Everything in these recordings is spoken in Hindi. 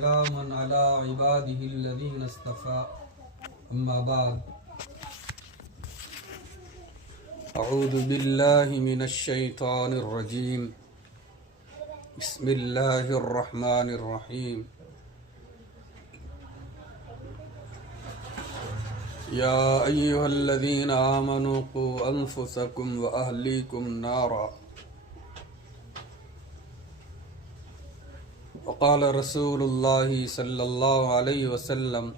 सलामुन अला इबादिहिल्लज़ीना इस्तफ़ा अम्मा बाद अऊज़ु बिल्लाहि मिनश शैतानिर रजीम बिस्मिल्लाहिर रहमानिर रहीम या अय्युहल्लज़ीना आमनू क़ू अन्फुसकुम व अहलीकुम नारा वक़ाल रसूलुल्लाहि सल्लल्लाहु अलैहि वसल्लम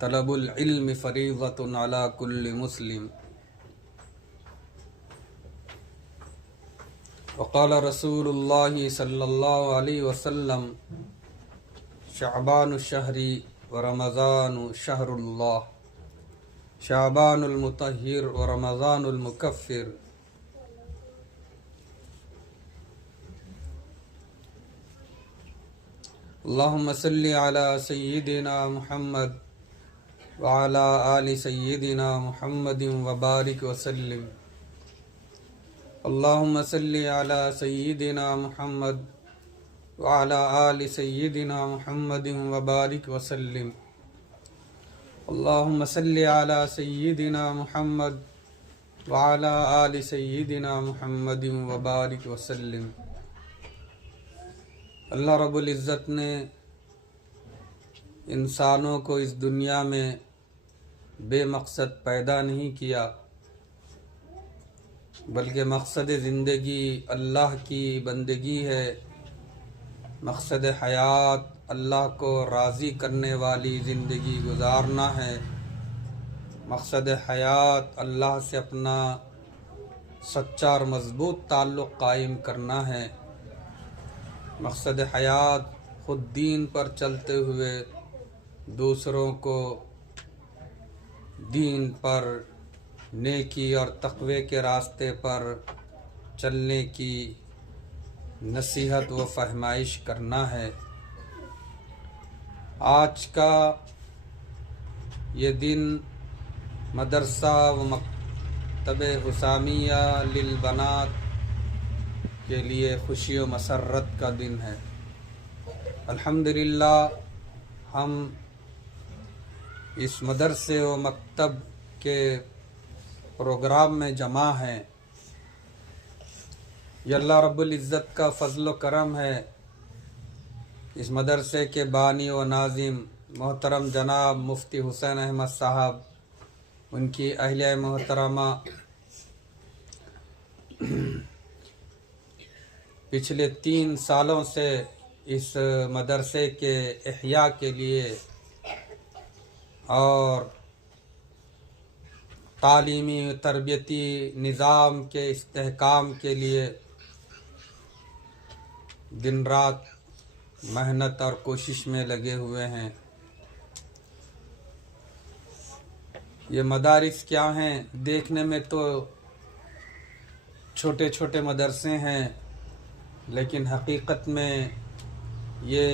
तलबुल इल्मि फ़रीज़तुन अला कुल्लि मुस्लिम वक़ाल रसूलुल्लाहि सल्लल्लाहु अलैहि वसल्लम शअबानु शहरी व रमज़ानु शहरुल्लाह शअबानुल मुतह्हिर व रमज़ानुल मुकफ़्फ़िर अल्लाहुम्मा सल्लि अला सय्यिदिना मुहम्मद व अला आलि सय्यिदिना मुहम्मदिन व बारिक व सल्लिम। अल्लाहुम्मा सल्लि अला सय्यिदिना मुहम्मद व अला आलि सय्यिदिना मुहम्मदिन व बारिक व सल्लिम। अल्लाहुम्मा सल्लि अला सय्यिदिना मुहम्मद व अला आलि सय्यिदिना मुहम्मदिन व बारिक व सल्लिम। अल्लाह रब्बुल इज़्ज़त ने इंसानों को इस दुनिया में बेमकसद पैदा नहीं किया, बल्कि मकसद ज़िंदगी अल्लाह की बंदगी है। मकसद हयात अल्लाह को राज़ी करने वाली ज़िंदगी गुजारना है। मकसद हयात अल्लाह से अपना सच्चा और मज़बूत ताल्लुक़ कायम करना है। मकसद हयात ख़ुद दीन पर चलते हुए दूसरों को दीन पर नेकी और तक़वे के रास्ते पर चलने की नसीहत व फरमाइश करना है। आज का ये दिन मदरसा व मकतब हुसामिया लिल बनात के लिए खुशी व मसर्रत का दिन है। अल्हम्दुलिल्लाह हम इस मदरसे व मकतब के प्रोग्राम में जमा हैं। ये अल्लाह रब्बुल इज़्ज़त का फ़ज़ल व करम है। इस मदरसे के बानी व नाज़िम मोहतरम जनाब मुफ्ती हुसैन अहमद साहब, उनकी अहलिया मोहतरमा पिछले 3 सालों से इस मदरसे के इहया के लिए और तालीमी तरबियती निज़ाम के इस्तेहकाम के लिए दिन रात मेहनत और कोशिश में लगे हुए हैं। ये मदारिस क्या हैं? देखने में तो छोटे छोटे मदरसे हैं, लेकिन हकीकत में ये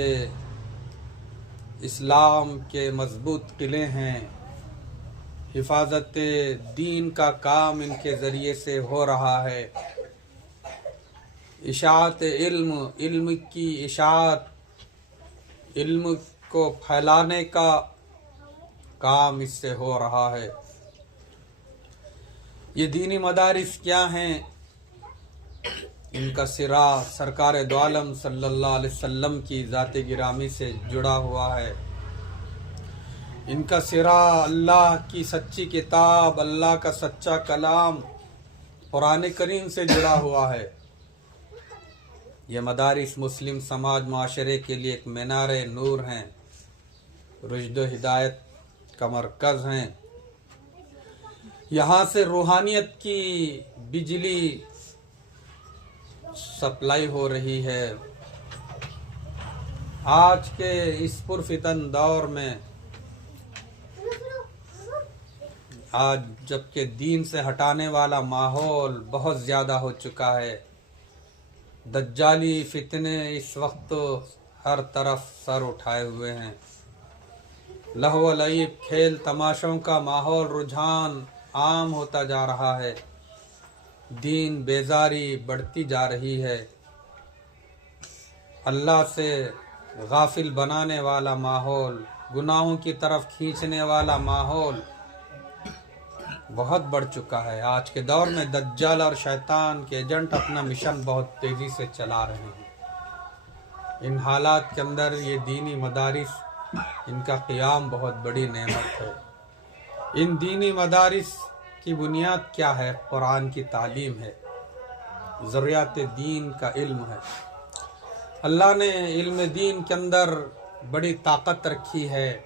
इस्लाम के मज़बूत किले हैं। हिफाजत दीन का काम इनके ज़रिए से हो रहा है। इशाअत इल्म, इल्म की इशाअत, इल्म को फैलाने का काम इससे हो रहा है। ये दीनी मदारिस क्या हैं? इनका सिरा सरकार दो आलम सल्लल्लाहु अलैहि वसल्लम की ज़ात गिरामी से जुड़ा हुआ है। इनका सिरा अल्लाह की सच्ची किताब, अल्लाह का सच्चा कलाम कुरान करीम से जुड़ा हुआ है। ये मदारिस मुस्लिम समाज माशरे के लिए एक मीनारे नूर हैं, रुश्द व हिदायत का मरकज़ हैं। यहाँ से रूहानियत की बिजली सप्लाई हो रही है। आज के इस पुरफितन दौर में, आज जबकि दीन से हटाने वाला माहौल बहुत ज़्यादा हो चुका है, दज्जाली फितने इस वक्त हर तरफ सर उठाए हुए हैं। लहव लईब, खेल तमाशों का माहौल, रुझान आम होता जा रहा है। दीन बेजारी बढ़ती जा रही है। अल्लाह से गाफिल बनाने वाला माहौल, गुनाहों की तरफ खींचने वाला माहौल बहुत बढ़ चुका है। आज के दौर में दज्जाल और शैतान के एजेंट अपना मिशन बहुत तेज़ी से चला रहे हैं। इन हालात के अंदर ये दीनी मदारिस, इनका क़ियाम बहुत बड़ी नेमत है। इन दीनी मदारिस की बुनियाद क्या है? कुरान की तालीम है, ज़रियात दीन का इल्म है। अल्लाह ने इल्म दीन के अंदर बड़ी ताकत रखी है।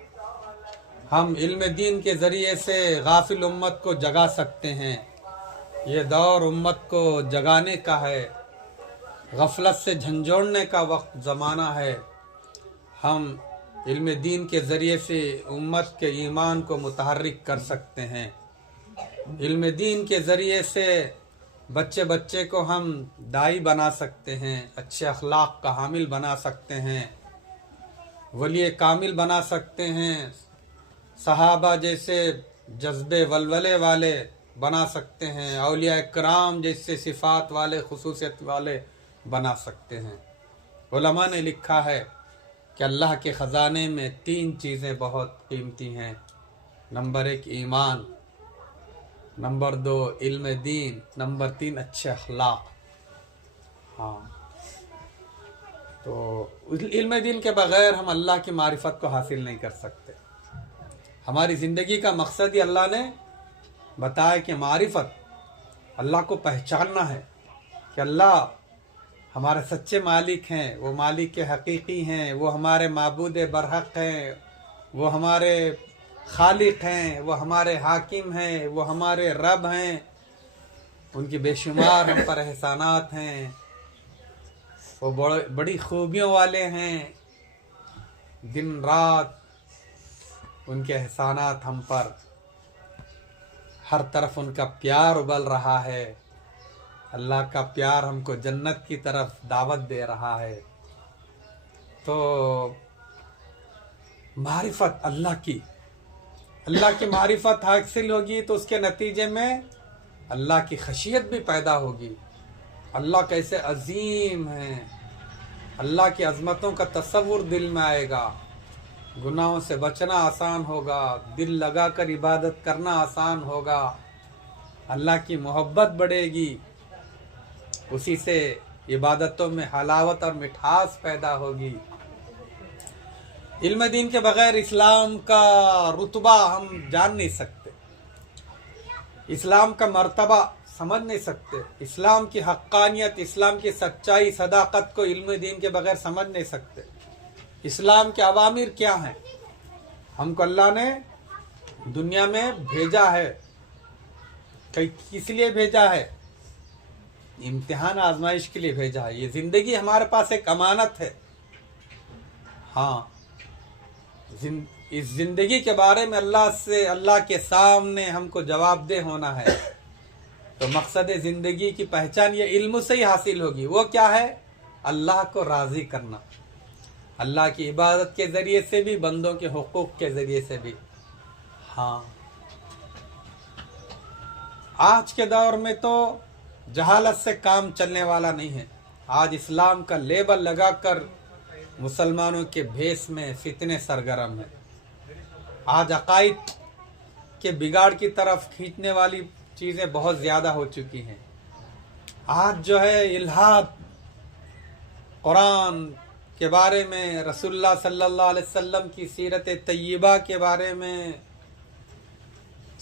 हम इल्म दीन के ज़रिए से गाफिल उम्मत को जगा सकते हैं। ये दौर उम्मत को जगाने का है, गफलत से झंझोड़ने का वक्त ज़माना है। हम इल्म दीन के ज़रिए से उम्मत के ईमान को मुतहर्रिक कर सकते हैं। इल्म दीन के ज़रिए से बच्चे बच्चे को हम दाई बना सकते हैं, अच्छे अखलाक का हामिल बना सकते हैं, वली कामिल बना सकते हैं, सहाबा जैसे जज्बे वलवले वाले बना सकते हैं, औलिया इकराम जैसे सिफ़ात वाले खुसूसियत वाले बना सकते हैं। उलमा ने लिखा है कि अल्लाह के ख़जाने में 3 चीज़ें बहुत कीमती हैं। नंबर 1 ईमान, नंबर 2 इल्म दीन, नंबर 3 अच्छे अखलाक। हाँ, तो इल्म दीन के बग़ैर हम अल्लाह की मारिफत को हासिल नहीं कर सकते। हमारी ज़िंदगी का मकसद ही अल्लाह ने बताया कि मारिफत, अल्लाह को पहचानना है कि अल्लाह हमारे सच्चे मालिक हैं, वो मालिक के हकीकी हैं, वो हमारे माबूद बरहक हैं, वो हमारे खालिक हैं, वो हमारे हाकिम हैं, वो हमारे रब हैं। उनकी बेशुमार हम पर एहसानात हैं, वो बड़ी खूबियों वाले हैं। दिन रात उनके एहसानात हम पर, हर तरफ उनका प्यार उबल रहा है। अल्लाह का प्यार हमको जन्नत की तरफ दावत दे रहा है। तो मारिफत अल्लाह की मारिफत हासिल होगी तो उसके नतीजे में अल्लाह की खशियत भी पैदा होगी। अल्लाह कैसे अजीम है, अल्लाह की अज़मतों का तसव्वुर दिल में आएगा। गुनाहों से बचना आसान होगा, दिल लगा कर इबादत करना आसान होगा, अल्लाह की मोहब्बत बढ़ेगी, उसी से इबादतों में हलावत और मिठास पैदा होगी। इल्म दीन के बगैर इस्लाम का रुतबा हम जान नहीं सकते, इस्लाम का मर्तबा समझ नहीं सकते, इस्लाम की हक्कानियत, इस्लाम की सच्चाई, सदाकत को इल्म दीन के बगैर समझ नहीं सकते। इस्लाम के अवामिर क्या हैं? हमको अल्लाह ने दुनिया में भेजा है, किस लिए भेजा है? इम्तिहान आजमाइश के लिए भेजा है। ये ज़िंदगी हमारे पास एक अमानत है। हाँ, इस ज़िंदगी के बारे में अल्लाह के सामने हमको जवाबदेह होना है। तो मकसद ज़िंदगी की पहचान ये इल्म से ही हासिल होगी। वो क्या है? अल्लाह को राज़ी करना, अल्लाह की इबादत के ज़रिए से भी, बंदों के हुकूक़ के ज़रिए से भी। हाँ, आज के दौर में तो जहालत से काम चलने वाला नहीं है। आज इस्लाम का लेबल लगाकर मुसलमानों के भेस में फितने सरगर्म है। आज अकाइद के बिगाड़ की तरफ खींचने वाली चीज़ें बहुत ज़्यादा हो चुकी हैं। आज जो है इल्हाद, कुरान के बारे में, रसूलुल्लाह सल्लल्लाहु अलैहि वसल्लम की सीरत तय्यबा के बारे में,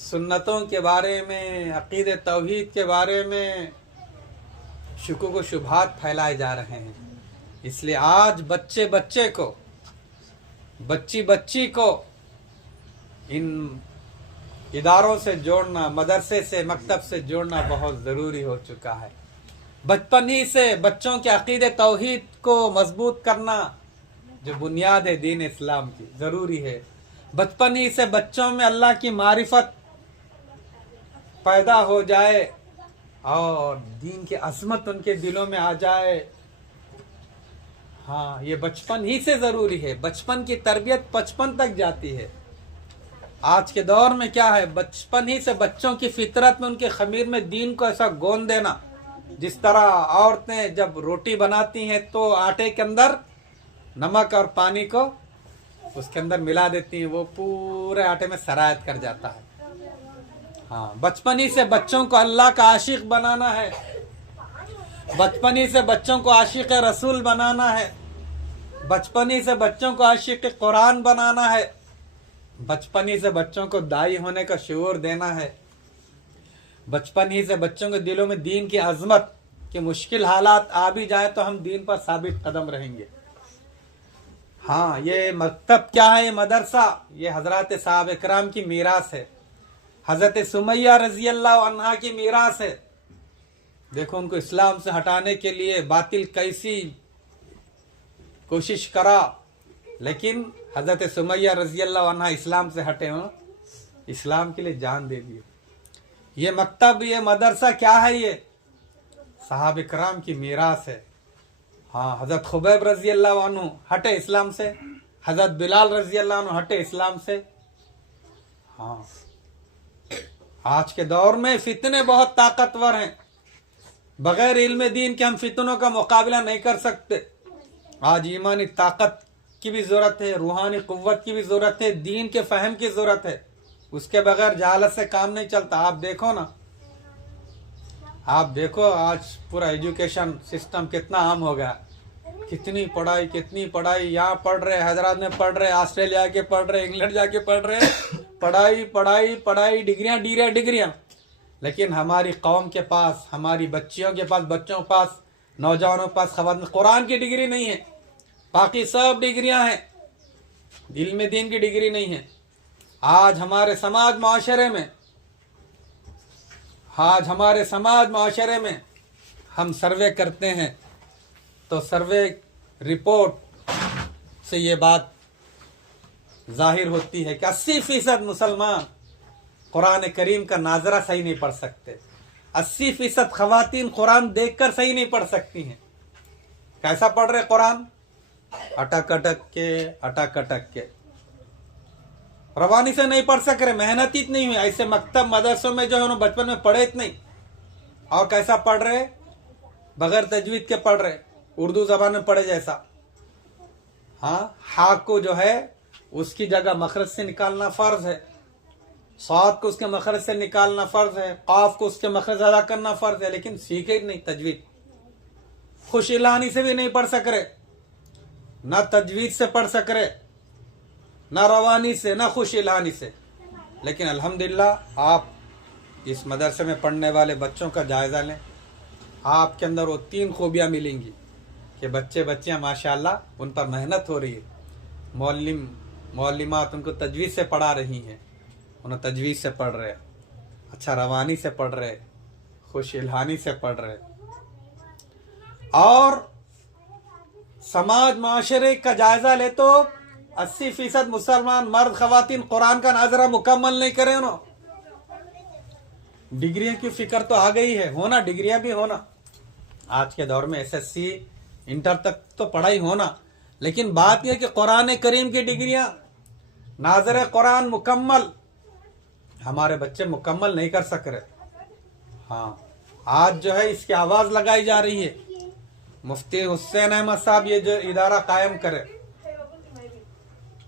सुन्नतों के बारे में, अक़ीदे तौहीद के बारे में शुकूक व शुबहात फैलाए जा रहे हैं। इसलिए आज बच्चे को, बच्ची को इन इदारों से जोड़ना, मदरसे से, मकतब से जोड़ना बहुत ज़रूरी हो चुका है। बचपन ही से बच्चों के अक़ीदे तौहीद को मजबूत करना, जो बुनियाद है दीन इस्लाम की, ज़रूरी है। बचपन ही से बच्चों में अल्लाह की मारिफत पैदा हो जाए और दीन की अज़मत उनके दिलों में आ जाए। हाँ, ये बचपन ही से ज़रूरी है। बचपन की तरबियत बचपन तक जाती है। आज के दौर में क्या है? बचपन ही से बच्चों की फितरत में, उनके खमीर में दीन को ऐसा गोंद देना, जिस तरह औरतें जब रोटी बनाती हैं तो आटे के अंदर नमक और पानी को उसके अंदर मिला देती हैं, वो पूरे आटे में सरायत कर जाता है। हाँ, बचपन ही से बच्चों को अल्लाह का आशिक बनाना है, बचपन ही से बच्चों को आशिक रसूल बनाना है, बचपन ही से बच्चों को आशिक कुरान बनाना है, बचपन ही से बच्चों को दाई होने का शऊर देना है, बचपन ही से बच्चों के दिलों में दीन की अजमत कि मुश्किल हालात आ भी जाए तो हम दीन पर साबित कदम रहेंगे। हाँ, ये मकतब क्या है, ये मदरसा, ये हजरत साहब इकराम की मीरास है, हजरत सुमैया रजी अल्लाह अन्हा की मीरास है। देखो, उनको इस्लाम से हटाने के लिए बातिल कैसी कोशिश करा, लेकिन हजरत सुमैया रजी अल्लाह अन्हा इस्लाम से हटे हो, इस्लाम के लिए जान दे दिए। ये मकतब, ये मदरसा क्या है, ये साहब इकराम की मीरास है। हाँ, हजरत खुबैब रजी अल्लाह अन्हु हटे इस्लाम से, हजरत बिलाल रजी अल्लाह अन्हु हटे इस्लाम से। हाँ, आज के दौर में फितने बहुत ताकतवर हैं, बगैर इल्म दीन के हम फितनों का मुकाबला नहीं कर सकते। आज ईमानी ताकत की भी जरूरत है, रूहानी कुव्वत की भी जरूरत है, दीन के फहम की जरूरत है, उसके बगैर जहालत से काम नहीं चलता। आप देखो ना, आप देखो आज पूरा एजुकेशन सिस्टम कितना आम हो गया, कितनी पढ़ाई, यहाँ पढ़ रहे, हैदराबाद में पढ़ रहे, ऑस्ट्रेलिया के पढ़ रहे, इंग्लैंड जाके पढ़ रहे, पढ़ाई, डिग्रियां। लेकिन हमारी कौम के पास, हमारी बच्चियों के पास, बच्चों के पास, नौजवानों के पास खबर कुरान की डिग्री नहीं है, बाकी सब डिग्रियां हैं, इल्म दीन की डिग्री नहीं है। आज हमारे समाज माशरे में हम सर्वे करते हैं तो सर्वे रिपोर्ट से ये बात जाहिर होती है कि 80% मुसलमान कुरान करीम का नाजरा सही नहीं पढ़ सकते, 80% खवातीन कुरान देखकर सही नहीं पढ़ सकती हैं। कैसा पढ़ रहे कुरान? अटक अटक के रवानी से नहीं पढ़ सक रहे, मेहनत ही नहीं हुई। ऐसे मकतब मदरसों में जो है उन्होंने बचपन में पढ़े इतने, और कैसा पढ़ रहे, बगैर तजवीद के पढ़ रहे, उर्दू जबान में पढ़े जैसा। हाँ, हा को जो है उसकी जगह मखरज से निकालना फर्ज है, साद को उसके मखरज से निकालना फर्ज है, काफ को उसके मखरज अदा करना फर्ज है, लेकिन सीखे नहीं तजवीद। खुश इलानी से भी नहीं पढ़ सक रहे, ना तजवीद से पढ़ सक रहे, ना रवानी से, ना खुश इलानी से। लेकिन अल्हम्दुलिल्लाह आप इस मदरसे में पढ़ने वाले बच्चों का जायज़ा लें, आपके अंदर वो 3 खूबियाँ मिलेंगी कि बच्चियाँ माशाअल्लाह उन पर मेहनत हो रही है, मौलिमात उनको तजवीज़ से पढ़ा रही हैं, उन्हें तजवीज़ से पढ़ रहे, अच्छा रवानी से पढ़ रहे, खुश इल्हानी से पढ़ रहे। और समाज माशरे का जायज़ा ले तो 80% मुसलमान मर्द खवातीन कुरान का नाजरा मुकम्मल नहीं करें ना। डिग्रियों की फिक्र तो आ गई है, होना डिग्रियां भी होना, आज के दौर में SSC इंटर तक तो पढ़ाई होना, लेकिन बात यह कि कुरान करीम की डिग्रियां, नाजर कुरान मुकम्मल हमारे बच्चे मुकम्मल नहीं कर सक रहे। हाँ, आज जो है इसकी आवाज लगाई जा रही है, मुफ्ती हुसैन अहमद साहब ये जो इदारा कायम करे,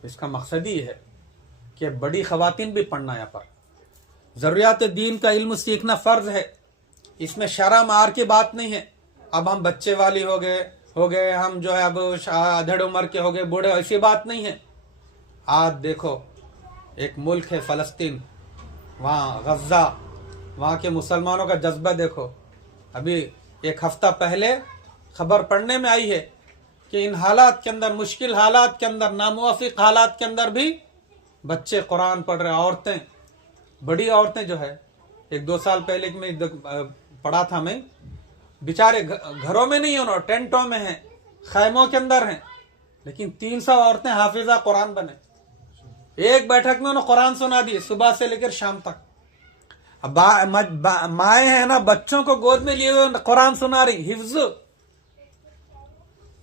इसका मकसद ही है कि बड़ी खवातीन भी पढ़ना, यहाँ पर ज़रूरियात दीन का इल्म सीखना फ़र्ज है, इसमें शर्म मार की बात नहीं है। अब हम बच्चे वाली हो गए, हम जो है अब अधड़ उम्र के हो गए, बूढ़े, ऐसी बात नहीं है। आज देखो एक मुल्क है फ़लस्तीन, वहाँ गज़ा, वहाँ के मुसलमानों का जज्बा देखो। अभी एक हफ्ता पहले खबर पढ़ने में आई है कि इन हालात के अंदर, मुश्किल हालात के अंदर, नामुवाफिक हालात के अंदर भी बच्चे कुरान पढ़ रहे। औरतें, बड़ी औरतें जो है, 1-2 साल पहले में पढ़ा था मैं, बेचारे घरों में नहीं हो, टेंटों में हैं, खैमों के अंदर हैं, लेकिन 300 औरतें हाफिजा कुरान बने। एक बैठक में उन्होंने कुरान सुना दी सुबह से लेकर शाम तक। अब माए हैं ना, बच्चों को गोद में लिए हुए कुरान सुना रही, हिफ्ज।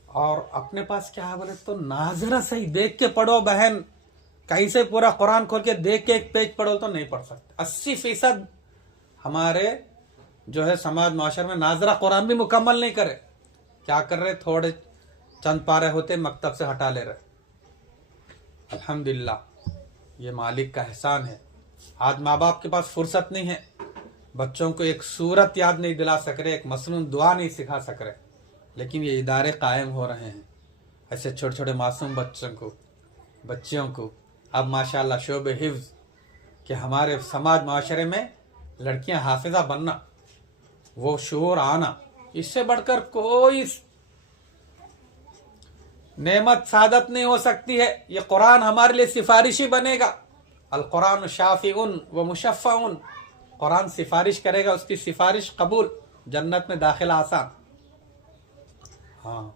और अपने पास क्या है बोले तो नाजरा सही देख के पढ़ो बहन, कहीं से पूरा कुरान खोल के देख के एक पेज पढ़ो तो नहीं पढ़ सकते। 80% हमारे जो है समाज माशरे में नाजरा कुरान भी मुकम्मल नहीं करे। क्या कर रहे, थोड़े चंद पारे होते मकतब से हटा ले रहे। अल्हम्दुलिल्लाह, ये मालिक का एहसान है। आज माँ बाप के पास फुर्सत नहीं है, बच्चों को एक सूरत याद नहीं दिला सक रहे, एक मसनून दुआ नहीं सिखा सक रहे, लेकिन ये इदारे कायम हो रहे हैं। ऐसे छोटे छोटे मासूम बच्चियों को अब माशाल्लाह शोबे हिफ्ज कि हमारे समाज माशरे में लड़कियां हाफिजा बनना, वो शूर आना, इससे बढ़कर कोई नेमत सादत नहीं हो सकती है। ये कुरान हमारे लिए सिफारिशी बनेगा। अल कुरान शाफिउन व मुशफ़्फ़उन, कुरान सिफारिश करेगा, उसकी सिफारिश कबूल, जन्नत में दाखिला आसान। हाँ,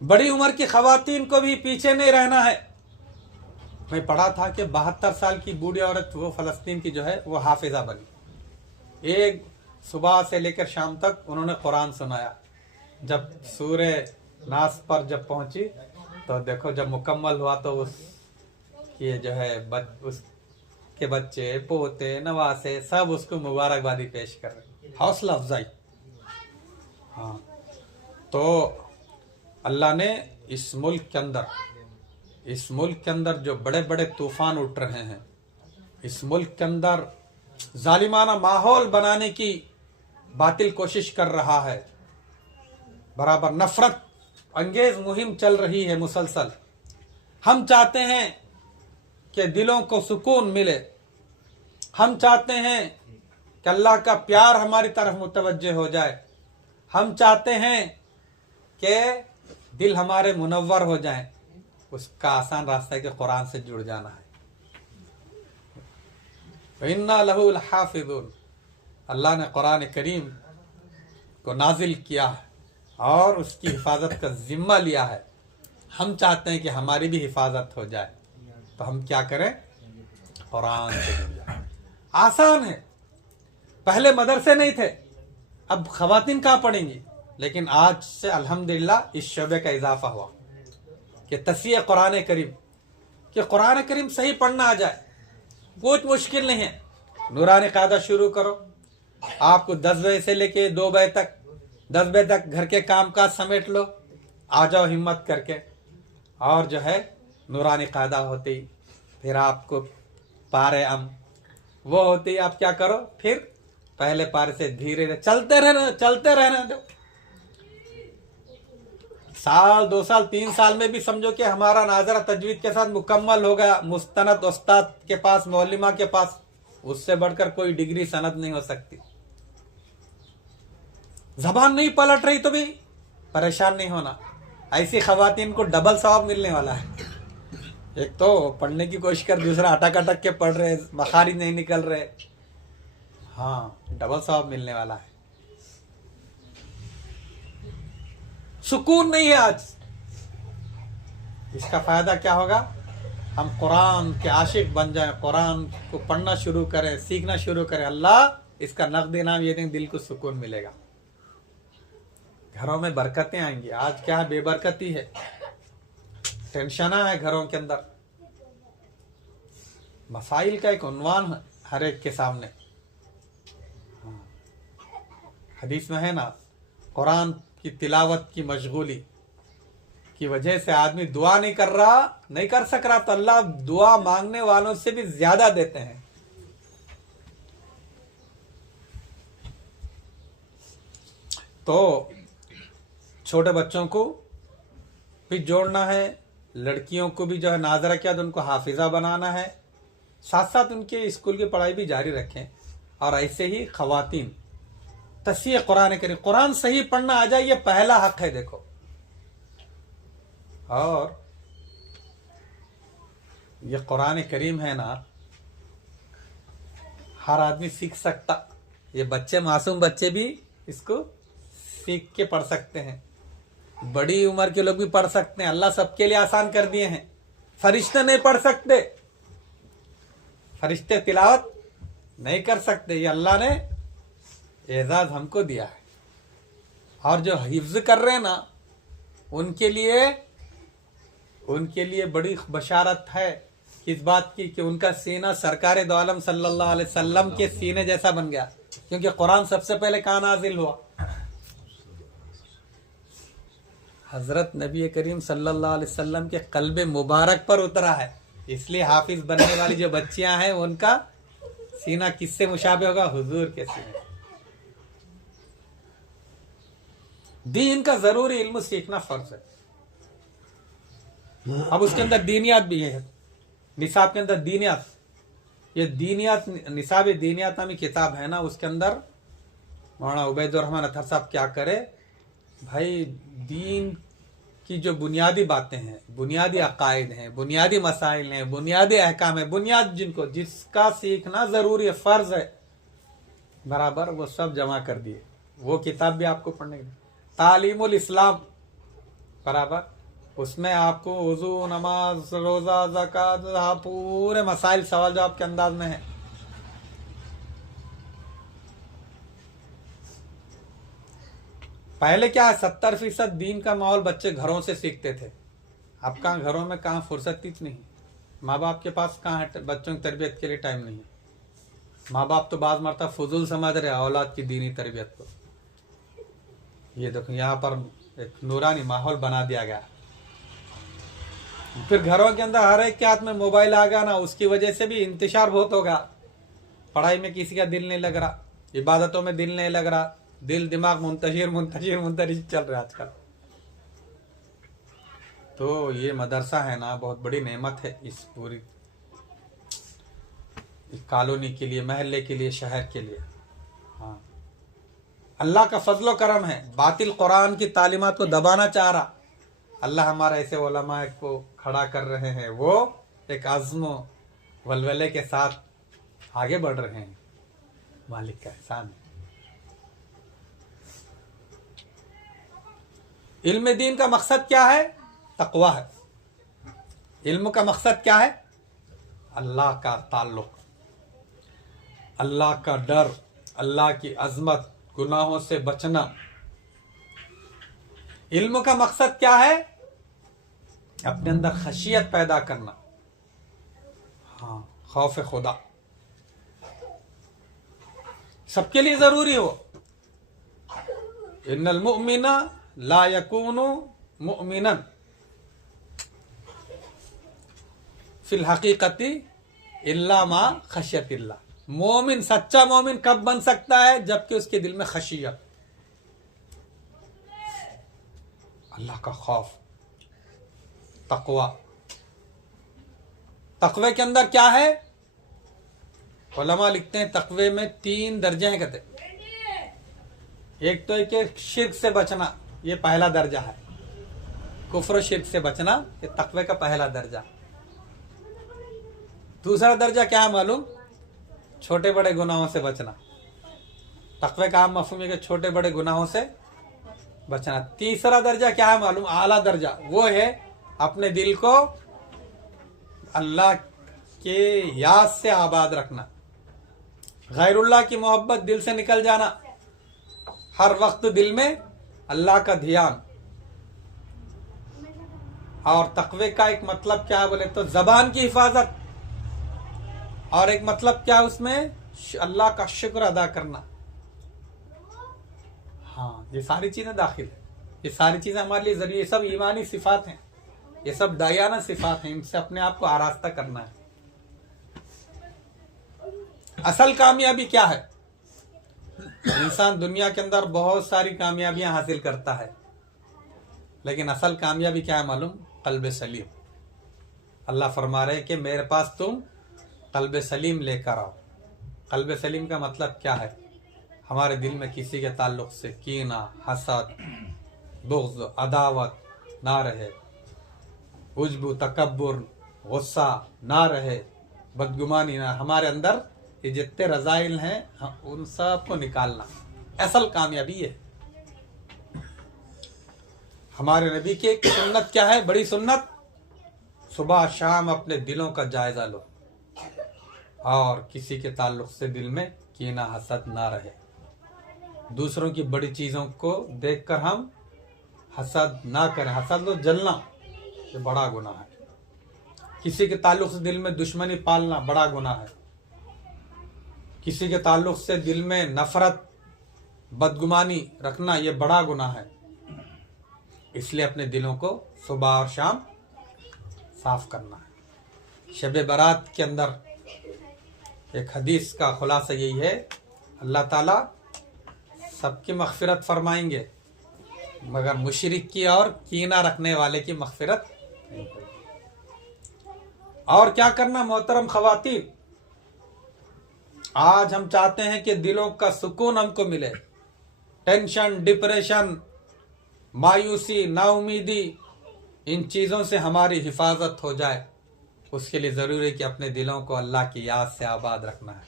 बड़ी उम्र की खवातीन को भी पीछे नहीं रहना है। मैं पढ़ा था कि 72 साल की बूढ़ी औरत वो फ़लस्तीन की जो है वो हाफिजा बनी। एक सुबह से लेकर शाम तक उन्होंने कुरान सुनाया। जब सूरे नास पर जब पहुंची तो देखो, जब मुकम्मल हुआ तो उस ये जो है उसके बच्चे, पोते, नवासे सब उसको मुबारकबादी पेश कर रहे, हौसला अफजाई। हाँ, तो अल्लाह ने इस मुल्क के अंदर जो बड़े बड़े तूफान उठ रहे हैं, इस मुल्क के अंदर जालिमाना माहौल बनाने की बातिल कोशिश कर रहा है, बराबर नफरत अंगेज मुहिम चल रही है मुसलसल। हम चाहते हैं कि दिलों को सुकून मिले, हम चाहते हैं कि अल्लाह का प्यार हमारी तरफ मुतवज्जे हो जाए, हम चाहते हैं कि दिल हमारे मुनव्वर हो जाएं। उसका आसान रास्ता है कि कुरान से जुड़ जाना है। इन्ना लहुल हाफिज़ून, अल्लाह ने कुरान करीम को नाजिल किया है और उसकी हिफाजत का जिम्मा लिया है। हम चाहते हैं कि हमारी भी हिफाजत हो जाए, तो हम क्या करें? कुरान से जुड़ जाए। आसान है। पहले मदरसे नहीं थे, अब खवातीन कहाँ पढ़ेंगी, लेकिन आज से अल्हम्दुलिल्लाह इस शोबे का इजाफा हुआ कि तस्वीर कुरान करीम, कि कुरान करीम सही पढ़ना आ जाए, कुछ मुश्किल नहीं है। नूरानी कायदा शुरू करो, आपको 10 बजे से लेके 2 बजे तक, 10 बजे तक घर के काम काज समेट लो, आ जाओ हिम्मत करके। और जो है नूरानी कायदा होती, फिर आपको पारे वो होती, आप क्या करो, फिर पहले पारे से धीरे धीरे चलते रहना दो। साल 2 साल 3 साल में भी समझो कि हमारा नाजरा तजवीद के साथ मुकम्मल हो गया, मुस्तनद उस्ताद के पास, मौलिमा के पास, उससे बढ़कर कोई डिग्री सनद नहीं हो सकती। जबान नहीं पलट रही तो भी परेशान नहीं होना, ऐसी खवातीन को डबल सवाब मिलने वाला है। एक तो पढ़ने की कोशिश कर, दूसरा अटक अटक के पढ़ रहे, मखारी नहीं निकल रहे, हाँ डबल सवाब मिलने वाला है। सुकून नहीं है आज। इसका फायदा क्या होगा? हम कुरान के आशिक बन जाएं, कुरान को पढ़ना शुरू करें, सीखना शुरू करें। अल्लाह इसका नक़द इनाम ये दें, दिल को सुकून मिलेगा, घरों में बरकतें आएंगी। आज क्या है, बेबरकती है, टेंशन है घरों के अंदर। मसाइल का एक उन्वान है हर एक के सामने। हदीस में है ना, कुरान की तिलावत की मशगूली की वजह से आदमी दुआ नहीं कर सक रहा, तो अल्लाह दुआ मांगने वालों से भी ज्यादा देते हैं। तो छोटे बच्चों को भी जोड़ना है, लड़कियों को भी जो है नाजरा किया तो उनको हाफिजा बनाना है, साथ साथ उनके स्कूल की पढ़ाई भी जारी रखें। और ऐसे ही खवातीन तस्वीर कुरान करीम, कुरान सही पढ़ना आ जाए, ये पहला हक है। देखो, और ये कुरान करीम है ना, हर आदमी सीख सकता, ये बच्चे, मासूम बच्चे भी इसको सीख के पढ़ सकते हैं, बड़ी उम्र के लोग भी पढ़ सकते हैं। अल्लाह सबके लिए आसान कर दिए हैं। फरिश्ते नहीं पढ़ सकते, फरिश्ते तिलावत नहीं कर सकते, ये अल्लाह ने एजाज हमको दिया है। और जो हिफ्ज कर रहे हैं ना, उनके लिए बड़ी बशारत है इस बात की कि उनका सीना सरकार दो आलम सल्लल्लाहु अलैहि वसल्लम के सीने जैसा बन गया, क्योंकि कुरान सबसे पहले कहाँ नाजिल हुआ? हजरत नबी करीम सल्लल्लाहु अलैहि वसल्लम के कल्बे मुबारक पर उतरा है, इसलिए हाफिज बनने वाली जो बच्चियां हैं उनका सीना किससे मुशाबे होगा? हुजूर के सीने। दीन का जरूरी इल्म सीखना फर्ज है। अब उसके अंदर दीनियात भी है, निसाब के अंदर दीनियात, ये दीनियात निसाब दीनियात नामी किताब है ना, उसके अंदर मौलाना उबैदुर रहमान अतहर साहब क्या करे भाई, दीन की जो बुनियादी बातें हैं, बुनियादी अकायद हैं, बुनियादी मसाइल हैं, बुनियादी अहकाम है, बुनियाद जिनको जिसका सीखना जरूरी है, फर्ज है बराबर, वो सब जमा कर दिए। वो किताब भी आपको पढ़ने की, तालीमुल इस्लाम बराबर, उसमें आपको वुजू, नमाज, रोजा, ज़कात, पूरे मसाइल सवाल जवाब के अंदाज में है। पहले क्या है, 70% दीन का माहौल बच्चे घरों से सीखते थे। अब कहाँ घरों में, कहाँ फुर्सत नहीं, माँ बाप के पास कहाँ है बच्चों की तरबियत के लिए टाइम नहीं है। माँ बाप तो बात मरता फजूल समझ रहे औलाद की दीनी तरबियत को। ये देखो यहाँ पर एक नूरानी माहौल बना दिया गया। फिर घरों के अंदर हर एक के हाथ में मोबाइल आ गया ना, उसकी वजह से भी इंतशार बहुत होगा। पढ़ाई में किसी का दिल नहीं लग रहा, इबादतों में दिल नहीं लग रहा, दिल दिमाग मुंतशिर चल रहा है आजकल। तो ये मदरसा है ना, बहुत बड़ी नेमत है इस पूरी इस कॉलोनी के लिए, महल्ले के लिए, शहर के लिए। हाँ, अल्लाह का फजलो करम है। बातिल कुरान की तालीमात को दबाना चाह रहा, अल्लाह हमारा ऐसे उलमा को खड़ा कर रहे हैं, वो एक आज़्म वलवले के साथ आगे बढ़ रहे हैं। मालिक का एहसान है। इल्म दीन का मकसद क्या है? तक़वा है। इल्म का मकसद क्या है? अल्लाह का ताल्लुक, अल्लाह का डर, अल्लाह की अजमत, गुनाहों से बचना। इल्म का मकसद क्या है? अपने अंदर खशियत पैदा करना, हाँ, खौफ खुदा सबके लिए जरूरी हो। इन्नल मुमिना ला यकूनु मुमिनन फिल हकीकती इल्ला मा खशियतिल्लाह। मोमिन, सच्चा मोमिन कब बन सकता है? जबकि उसके दिल में खशियत, अल्लाह का खौफ, तकवा। तकवे के अंदर क्या है? उलमा लिखते हैं तकवे में 3 दर्जे हैं। कहते एक तो एक शिर्क से बचना, ये पहला दर्जा है। कुफ्र शिर्क से बचना, ये तकवे का पहला दर्जा। दूसरा दर्जा क्या है मालूम? छोटे बड़े गुनाहों से बचना। तकवे का आम मफहूम है कि छोटे बड़े गुनाहों से बचना। तीसरा दर्जा क्या है मालूम? आला दर्जा, वो है अपने दिल को अल्लाह के याद से आबाद रखना, गैरुल्लाह की मोहब्बत दिल से निकल जाना, हर वक्त दिल में अल्लाह का ध्यान। और तकवे का एक मतलब क्या है बोले तो जबान की हिफाजत, और एक मतलब क्या है उसमें? अल्लाह का शुक्र अदा करना। हाँ, ये सारी चीजें दाखिल है। ये सारी चीजें हमारे लिए जरिए, ये सब ईमानी सिफात हैं, ये सब दायाना सिफात हैं, इनसे अपने आप को आरास्ता करना है। असल कामयाबी क्या है? इंसान दुनिया के अंदर बहुत सारी कामयाबियां हासिल करता है, लेकिन असल कामयाबी क्या है मालूम? कल्ब सलीम। अल्लाह फरमा रहे कि मेरे पास तुम कल्ब सलीम लेकर आओ। कल्ब सलीम का मतलब क्या है? हमारे दिल में किसी के ताल्लुक से कीना, हसद, बुग़्ज़, अदावत ना रहे, उज्ब, तकब्बुर, गुस्सा ना रहे, बदगुमानी ना। हमारे अंदर ये जितने रज़ाइल हैं उन सब को निकालना असल कामयाबी है। हमारे नबी की एक सुन्नत क्या है? बड़ी सुन्नत, सुबह शाम अपने दिलों का जायजा लो और किसी के ताल्लुक से दिल में कीना, हसद ना रहे। दूसरों की बड़ी चीज़ों को देखकर हम हसद ना करें। हसद लो, जलना, ये बड़ा गुनाह है। किसी के ताल्लुक से दिल में दुश्मनी पालना बड़ा गुनाह है। किसी के ताल्लुक से दिल में नफरत, बदगुमानी रखना, ये बड़ा गुनाह है। इसलिए अपने दिलों को सुबह और शाम साफ करना है। शब बारात के अंदर एक हदीस का खुलासा यही है, अल्लाह ताला सबकी मग़फ़िरत फरमाएंगे मगर मुशरिक की और कीना रखने वाले की मग़फ़िरत नहीं करेंगे। और क्या करना मोहतरम ख़वातीन, आज हम चाहते हैं कि दिलों का सुकून हमको मिले। टेंशन, डिप्रेशन, मायूसी, नाउमीदी, इन चीज़ों से हमारी हिफाजत हो जाए। उसके लिए ज़रूरी है कि अपने दिलों को अल्लाह की याद से आबाद रखना है।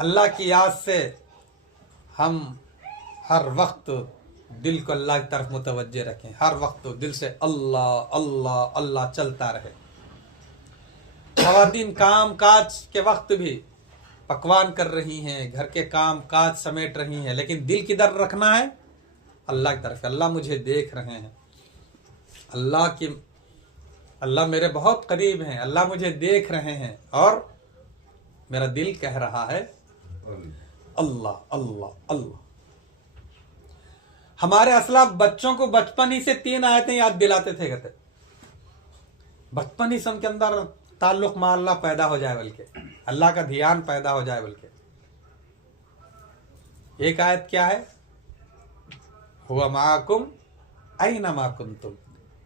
अल्लाह की याद से हम हर वक्त दिल को अल्लाह की तरफ मुतवज्जे रखें। हर वक्त दिल से अल्लाह अल्लाह अल्लाह चलता रहे। ख़वातीन काम काज के वक्त भी पकवान कर रही हैं, घर के काम काज समेट रही हैं, लेकिन दिल किधर रखना है? अल्लाह की तरफ। अल्लाह मुझे देख रहे हैं, अल्लाह मेरे बहुत करीब हैं, अल्लाह मुझे देख रहे हैं और मेरा दिल कह रहा है अल्लाह अल्लाह अल्लाह। हमारे असलाफ बच्चों को बचपन ही से 3 आयतें याद दिलाते थे, कहते बचपन ही से उनके अंदर ताल्लुक मा अल्लाह पैदा हो जाए, बल्कि अल्लाह का ध्यान पैदा हो जाए। बल्कि एक आयत क्या है, हुवा माकुम ऐनमा कुंतुम,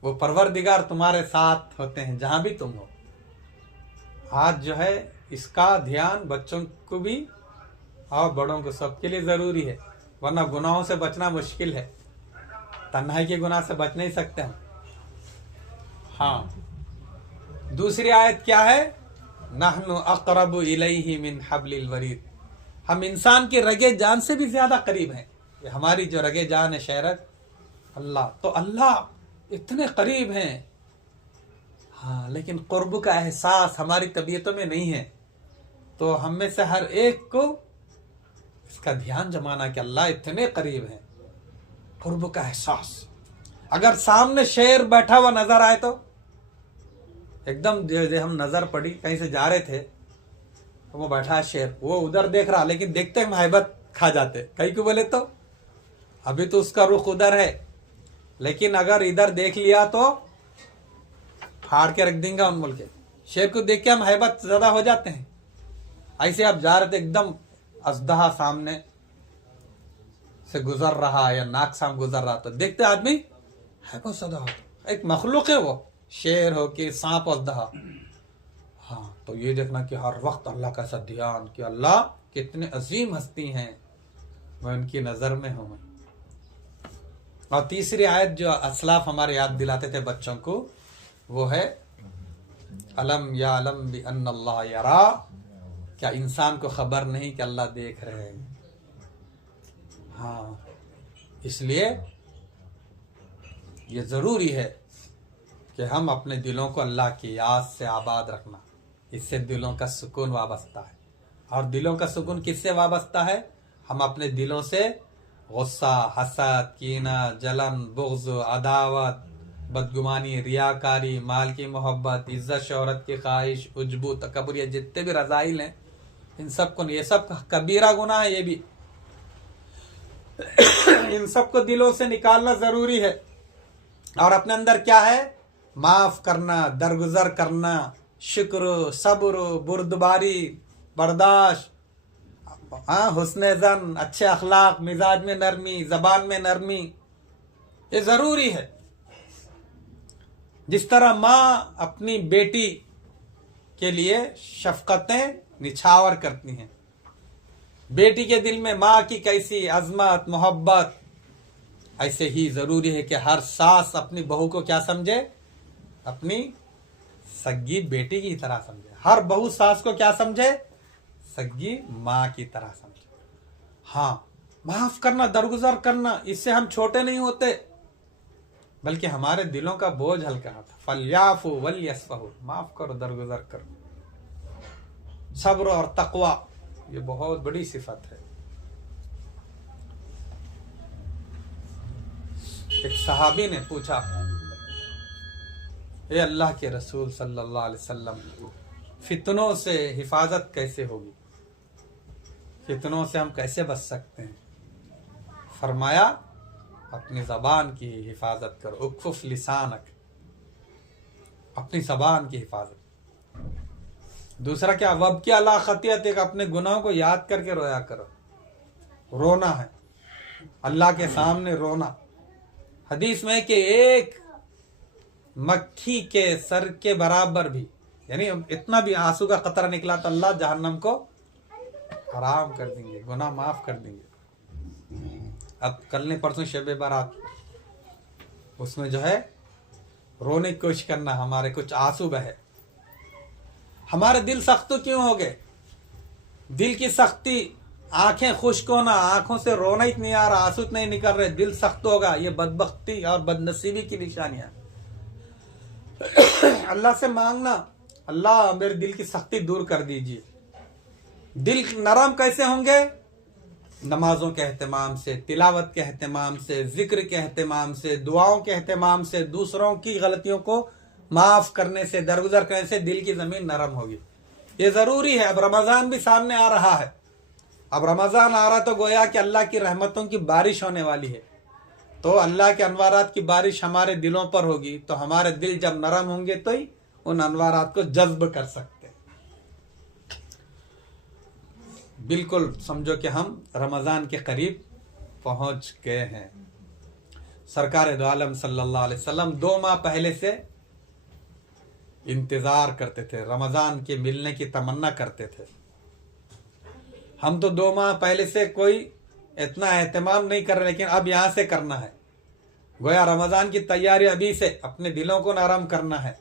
वो परवरदिगार तुम्हारे साथ होते हैं जहां भी तुम हो। आज जो है इसका ध्यान बच्चों को भी और बड़ों को सबके लिए जरूरी है, वरना गुनाहों से बचना मुश्किल है। तन्हाई के गुनाह से बच नहीं सकते हम। हाँ, दूसरी आयत क्या है, नहनु अक़रबु इलैहि मिन हब्लिल वरीद, हम इंसान के रगे जान से भी ज्यादा करीब हैं। ये हमारी जो रगे जान है शहरत अल्लाह, तो अल्लाह इतने करीब हैं। हाँ, लेकिन कुर्ब का एहसास हमारी तबीयतों में नहीं है। तो हम में से हर एक को इसका ध्यान जमाना कि अल्लाह इतने करीब हैं, कुर्ब का एहसास। अगर सामने शेर बैठा हुआ नजर आए तो एकदम हम नजर पड़ी, कहीं से जा रहे थे तो वो बैठा है शेर, वो उधर देख रहा, लेकिन देखते हम हैबत खा जाते। कहीं क्यों बोले तो अभी तो उसका रुख उधर है, लेकिन अगर इधर देख लिया तो फाड़ के रख देंगे उन बोल के। शेर को देख के हम हैबत ज्यादा हो जाते हैं। ऐसे आप जा रहे थे, एकदम अजदहा सामने से गुजर रहा या नाक साम गुजर रहा, तो देखते आदमी हैबत ज्यादा हो, एक मखलूक है वो, शेर हो कि सांप अजदहा। हाँ, तो ये देखना कि हर वक्त अल्लाह का ऐसा ध्यान कि अल्लाह कितने अजीम हस्ती हैं, मैं उनकी नजर में हूं। और तीसरी आयत जो असलाफ हमारे याद दिलाते थे बच्चों को, वो है अलम या अलम बि अन्नल्लाह यरा, क्या इंसान को खबर नहीं कि अल्लाह देख रहे हैं। हाँ, इसलिए ये जरूरी है कि हम अपने दिलों को अल्लाह की याद से आबाद रखना। इससे दिलों का सुकून वाबस्ता है। और दिलों का सुकून किससे वाबस्ता है? हम अपने दिलों से गुस्सा, हसद, कीना, जलन, बुग़्ज़, अदावत, बदगुमानी, रियाकारी, माल की मोहब्बत, इज्जत शोहरत की ख्वाहिश, उज्बू, तकब्बुर, ये जितने भी रज़ाइल हैं, इन सब को, ये सब कबीरा गुनाह है। ये भी इन सब को दिलों से निकालना जरूरी है। और अपने अंदर क्या है? माफ करना, दरगुजर करना, शुक्र, सब्र, बुर्दबारी, बर्दाश्त, हुस्न ज़न, अच्छे अखलाक, मिजाज में नरमी, जबान में नरमी, ये जरूरी है। जिस तरह माँ अपनी बेटी के लिए शफकतें निछावर करती हैं, बेटी के दिल में माँ की कैसी अजमत, मोहब्बत, ऐसे ही जरूरी है कि हर सास अपनी बहू को क्या समझे? अपनी सग्गी बेटी की तरह समझे। हर बहू सास को क्या समझे? सग्गी माँ की तरह समझे। हाँ, माफ करना, दरगुजर करना, इससे हम छोटे नहीं होते, बल्कि हमारे दिलों का बोझ हल्का होता। फलयाफु वलयस्फहु, माफ करो, दरगुजर करो। सब्र और तकवा, ये बहुत बड़ी सिफत है। एक सहाबी ने पूछा, ए अल्लाह के रसूल सल्लल्लाहु अलैहि वसल्लम, फितनों से हिफाजत कैसे होगी? फितनों से हम कैसे बच सकते हैं? फरमाया, अपनी ज़बान की हिफाजत करो। उक्फुफ लिसानक, अपनी ज़बान की हिफाजत। दूसरा क्या, वब की अला खतियत, एक अपने गुनाहों को याद करके रोया करो। रोना है अल्लाह के सामने, रोना। हदीस में कि एक मक्खी के सर के बराबर भी, यानी इतना भी आंसू का कतरा निकला तो अल्लाह जहन्नम को हराम कर देंगे, गुनाह माफ कर देंगे। अब कल ने परसों शब बारात, उसमें जो है रोने की कोशिश करना, हमारे कुछ आंसू बहे। हमारे दिल सख्त क्यों हो गए? दिल की सख्ती, आंखें खुश्क होना, आंखों से रोना ही नहीं आ रहा, आंसू नहीं निकल रहे, दिल सख्त होगा, ये बदबख्ती और बदनसीबी की निशानियां। अल्लाह से मांगना, अल्लाह मेरे दिल की सख्ती दूर कर दीजिए। दिल नरम कैसे होंगे? नमाजों के एहतमाम से, तिलावत के एहतमाम से, जिक्र के एहतमाम से, दुआओं के एहतमाम से, दूसरों की गलतियों को माफ करने से, दरगुजर करने से दिल की जमीन नरम होगी। ये जरूरी है। अब रमजान भी सामने आ रहा है। अब रमजान आ रहा तो गोया कि अल्लाह की रहमतों की बारिश होने वाली है। तो अल्लाह के अनवारात की बारिश हमारे दिलों पर होगी, तो हमारे दिल जब नरम होंगे तो ही उन अनवारात को जज्ब कर सकते हैं। बिल्कुल समझो कि हम रमजान के करीब पहुंच गए हैं। सरकार दो आलम सल्लल्लाहु अलैहि वसल्लम 2 माह पहले से इंतजार करते थे, रमजान के मिलने की तमन्ना करते थे। हम तो 2 माह पहले से कोई इतना एहतमाम नहीं कर रहे, लेकिन अब यहां से करना है। गोया रमजान की तैयारी अभी से अपने दिलों को नरम करना है।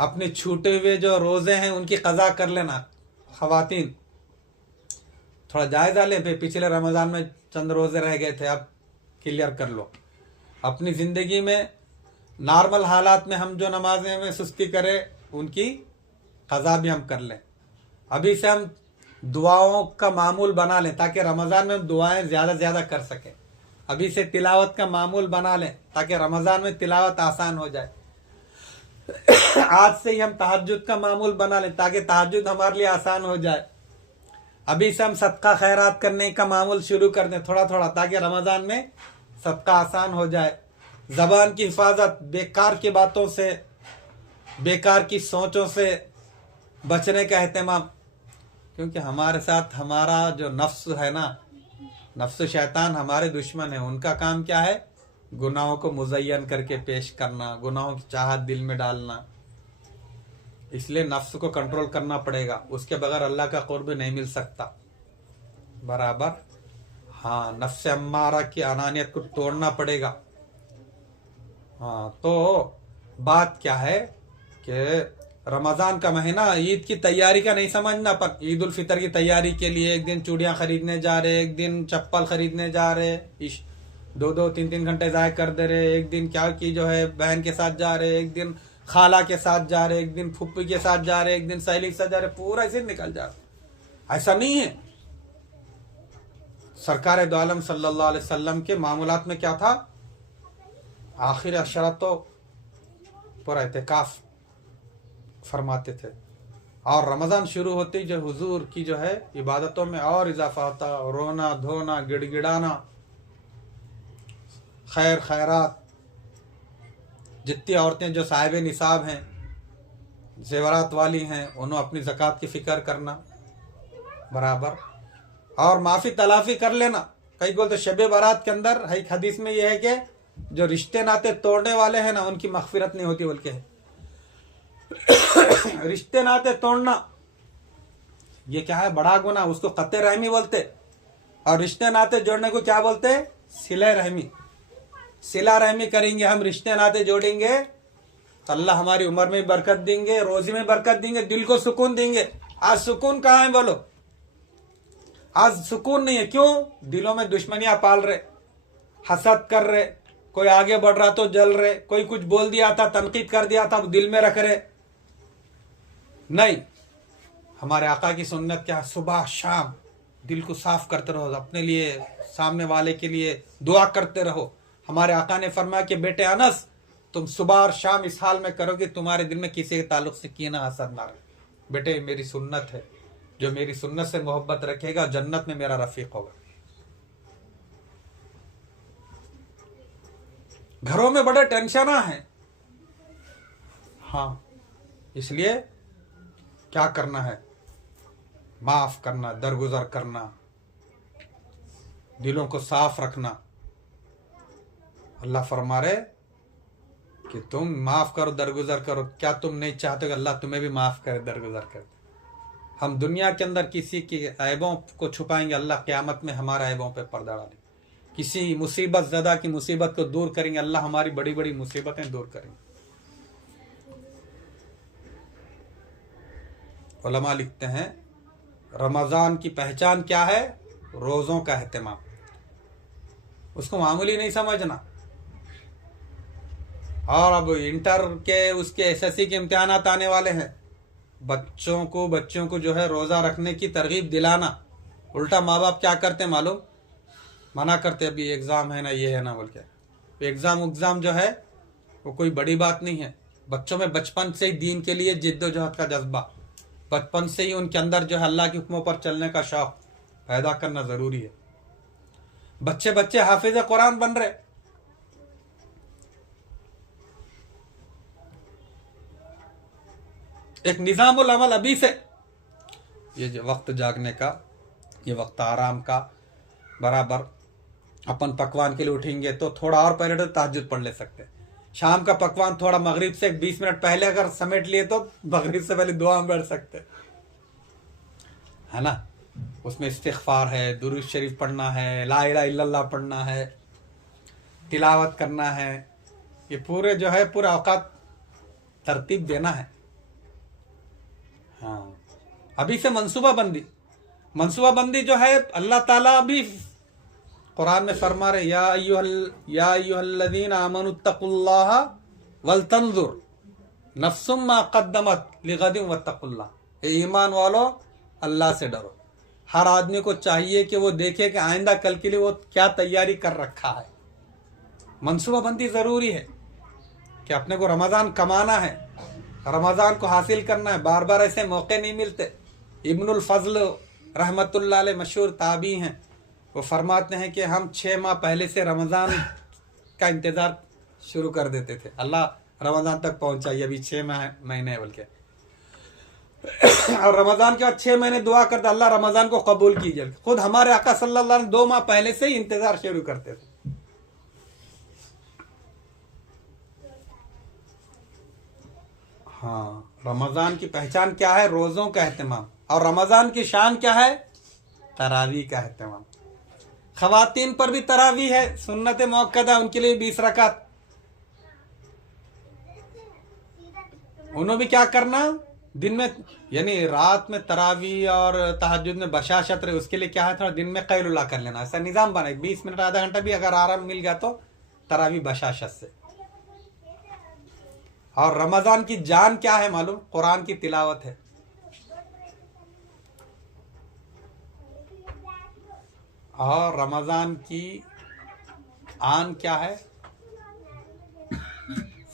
अपने छूटे हुए जो रोजे हैं उनकी कज़ा कर लेना। खवातीन थोड़ा जायजा ले, पिछले रमजान में चंद रोजे रह गए थे, अब क्लियर कर लो। अपनी जिंदगी में नॉर्मल हालात में हम जो नमाजें में सुस्ती करें उनकी कज़ा भी हम कर लें। अभी से हम दुआओं का मामूल बना लें ताकि रमजान में हम दुआएं ज्यादा से ज्यादा कर सकें। अभी से तिलावत का मामूल बना लें ताकि रमजान में तिलावत आसान हो जाए। आज से ही हम तहज्जुद का मामूल बना लें ताकि तहज्जुद हमारे लिए आसान हो जाए। अभी से हम सदका खैरात करने का मामूल शुरू कर दें थोड़ा थोड़ा, ताकि रमजान में सदका आसान हो जाए। ज़बान की हिफाजत, बेकार की बातों से, बेकार की सोचों से बचने का एहतमाम, क्योंकि हमारे साथ हमारा जो नफ्स है ना, नफ्स शैतान हमारे दुश्मन है। उनका काम क्या है? गुनाहों को मुज़य्यन करके पेश करना, गुनाहों की चाहत दिल में डालना। इसलिए नफ्स को कंट्रोल करना पड़ेगा, उसके बगैर अल्लाह का कुर्ब नहीं मिल सकता। बराबर, हाँ, नफ्स अम्मारा की अनानियत को तोड़ना पड़ेगा। हाँ, तो बात क्या है कि रमजान का महीना ईद की तैयारी का नहीं समझना, पर ईद उल फितर की तैयारी के लिए एक दिन चूड़ियां खरीदने जा रहे, एक दिन चप्पल खरीदने जा रहे, 2-2-3-3 घंटे ज़ाय कर दे रहे, एक दिन क्या की जो है बहन के साथ जा रहे, एक दिन खाला के साथ जा रहे, एक दिन फुप्पी के साथ जा रहे, एक दिन सहेली के साथ जा रहे, पूरा ऐसे निकल जा रहा। ऐसा नहीं है। सरकार दो आलम सल्लल्लाहु अलैहि वसल्लम के मामूलात में क्या था? आखिर अशरा तो पूरा एहतिकाफ फरमाते थे, और रमज़ान शुरू होते ही जो हुजूर की जो है इबादतों में और इजाफा होता, रोना धोना, गिड़गिड़ाना, खैर खैरात। जितनी औरतें जो साहिब निसाब हैं, जेवरात वाली हैं, उन्होंने अपनी ज़कात की फ़िक्र करना बराबर, और माफ़ी तलाफ़ी कर लेना। कई बोलते शब बारात के अंदर एक हदीस में यह है कि जो रिश्ते नाते तोड़ने वाले हैं ना, उनकी मग़फ़िरत नहीं होती, बल्कि है रिश्ते नाते तोड़ना ये क्या है? बड़ा गुनाह, उसको क़त्ए रहमी बोलते। और रिश्ते नाते जोड़ने को क्या बोलते? सिले रहमी। सिला रहमी करेंगे हम, रिश्ते नाते जोड़ेंगे तो अल्लाह हमारी उम्र में बरकत देंगे, रोजी में बरकत देंगे, दिल को सुकून देंगे। आज सुकून कहाँ है बोलो? आज सुकून नहीं है। क्यों? दिलों में दुश्मनियां पाल रहे, हसद कर रहे, कोई आगे बढ़ रहा तो जल रहे, कोई कुछ बोल दिया था, तनकीद कर दिया था, दिल में रख रहे। नहीं, हमारे आका की सुन्नत क्या? सुबह शाम दिल को साफ करते रहो, अपने लिए, सामने वाले के लिए दुआ करते रहो। हमारे आका ने फरमाया कि बेटे अनस, तुम सुबह और शाम इस हाल में करो कि तुम्हारे दिल में किसी के ताल्लुक से कीना हसद ना रहे। बेटे मेरी सुन्नत है, जो मेरी सुन्नत से मोहब्बत रखेगा जन्नत में मेरा रफीक होगा। घरों में बड़े टेंशन हैं। हाँ, इसलिए क्या करना है? माफ करना, दरगुजर करना, दिलों को साफ रखना। अल्लाह फरमा रहे कि तुम माफ करो, दरगुजर करो। क्या तुम नहीं चाहते कि अल्लाह तुम्हें भी माफ करे, दरगुजर करे? हम दुनिया के अंदर किसी के ऐबों को छुपाएंगे, अल्लाह क़यामत में हमारे ऐबों पे पर्दा डालेंगे। किसी मुसीबत ज़दा की मुसीबत को दूर करेंगे, अल्लाह हमारी बड़ी बड़ी मुसीबतें दूर करेंगे। उलमा लिखते हैं रमज़ान की पहचान क्या है? रोज़ों का एहतमाम। उसको मामूली नहीं समझना। और अब इंटर के उसके एसएससी के इम्तिहानात आने वाले हैं। बच्चों को जो है रोज़ा रखने की तरगीब दिलाना। उल्टा माँ बाप क्या करते मालूम? मना करते, अभी एग्ज़ाम है ना, ये है ना बोल के। एग्ज़ाम जो है वो कोई बड़ी बात नहीं है। बच्चों में बचपन से ही दीन के लिए जिद्दोजहद का जज्बा, बचपन से ही उनके अंदर जो है अल्लाह के हुक्मों पर चलने का शौक़ पैदा करना ज़रूरी है। बच्चे हाफिज़ कुरान बन रहे। एक निज़ामुल अमल अभी से, ये जो वक्त जागने का, ये वक्त आराम का, बराबर अपन पकवान के लिए उठेंगे तो थोड़ा और पहले तो तहज्जुद पढ़ ले सकते हैं। शाम का पकवान थोड़ा मगरिब से 20 मिनट पहले अगर समेट लिए तो मगरिब से पहले दुआ में बैठ सकते है ना। उसमें इस्तिग़फ़ार है, दुरूद शरीफ पढ़ना है, ला इलाहा इल्लल्लाह पढ़ना है, तिलावत करना है। ये पूरे जो है पूरा औकात तरतीब देना है। हाँ, अभी से मंसूबा बंदी जो है अल्लाह ताला अभी कुरान में फरमा रहे, या अय्युहल्लज़ीना आमनुत्तकुल्लाह वलतंजुर नफ्सुम मा क़द्दमत लिग़दिन वत्तकुल्लाह। ईमान वालो, अल्लाह से डरो। हर आदमी को चाहिए कि वो देखे कि आइंदा कल के लिए वो क्या तैयारी कर रखा है। मंसूबा बंदी ज़रूरी है कि अपने को रमज़ान कमाना है, रमज़ान को हासिल करना है। बार बार ऐसे मौके नहीं मिलते। इब्नुल फ़ज़ल रहमतुल्लाह अलैह मशहूर ताबी हैं, वो फरमाते हैं कि हम 6 माह पहले से रमज़ान का इंतज़ार शुरू कर देते थे। अल्लाह रमज़ान तक पहुँचाइए, अभी 6 महीने है बल्कि। और रमज़ान के बाद 6 महीने दुआ करते, अल्लाह रमज़ान को कबूल कीजिए। खुद हमारे आका सल्लल्लाहु अलैहि वसल्लम 2 माह पहले से ही इंतज़ार शुरू करते थे। हाँ, रमज़ान की पहचान क्या है? रोज़ों का एहतमाम। और रमज़ान की शान क्या है? तरावी का एहतमाम। ख़वातीन पर भी तरावी है, सुन्नत मुअक्कदा, उनके लिए 20 रकात। उन्होंने भी क्या करना? दिन में यानी रात में तरावी और तहज्जुद में बशाशत रहे, उसके लिए क्या है? थोड़ा दिन में क़ैलुला कर लेना। ऐसा निज़ाम बना, 20 मिनट आधा घंटा भी अगर आराम मिल गया तो तरावी बशाशत से। और रमज़ान की जान क्या है मालूम? कुरान की तिलावत है। और रमज़ान की आन क्या है?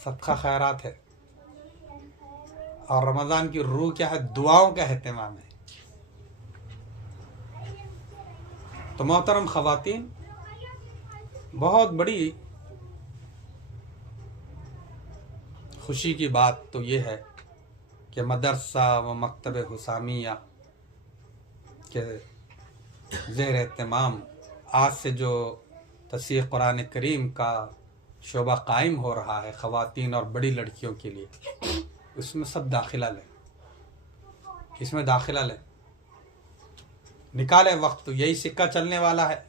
सदका खैरात है। और रमज़ान की रूह क्या है? दुआओं का एहतमाम है। तो मोहतरम ख़वातीन, बहुत बड़ी खुशी की बात तो ये है कि मदरसा व मकतब हुसामिया के ज़ेर एहतमाम आज से जो तफसीर कुरान करीम का शोबा कायम हो रहा है ख़वातीन और बड़ी लड़कियों के लिए, उसमें सब दाखिला लें। इसमें दाखिला लें, निकालें वक्त, तो यही सिक्का चलने वाला है।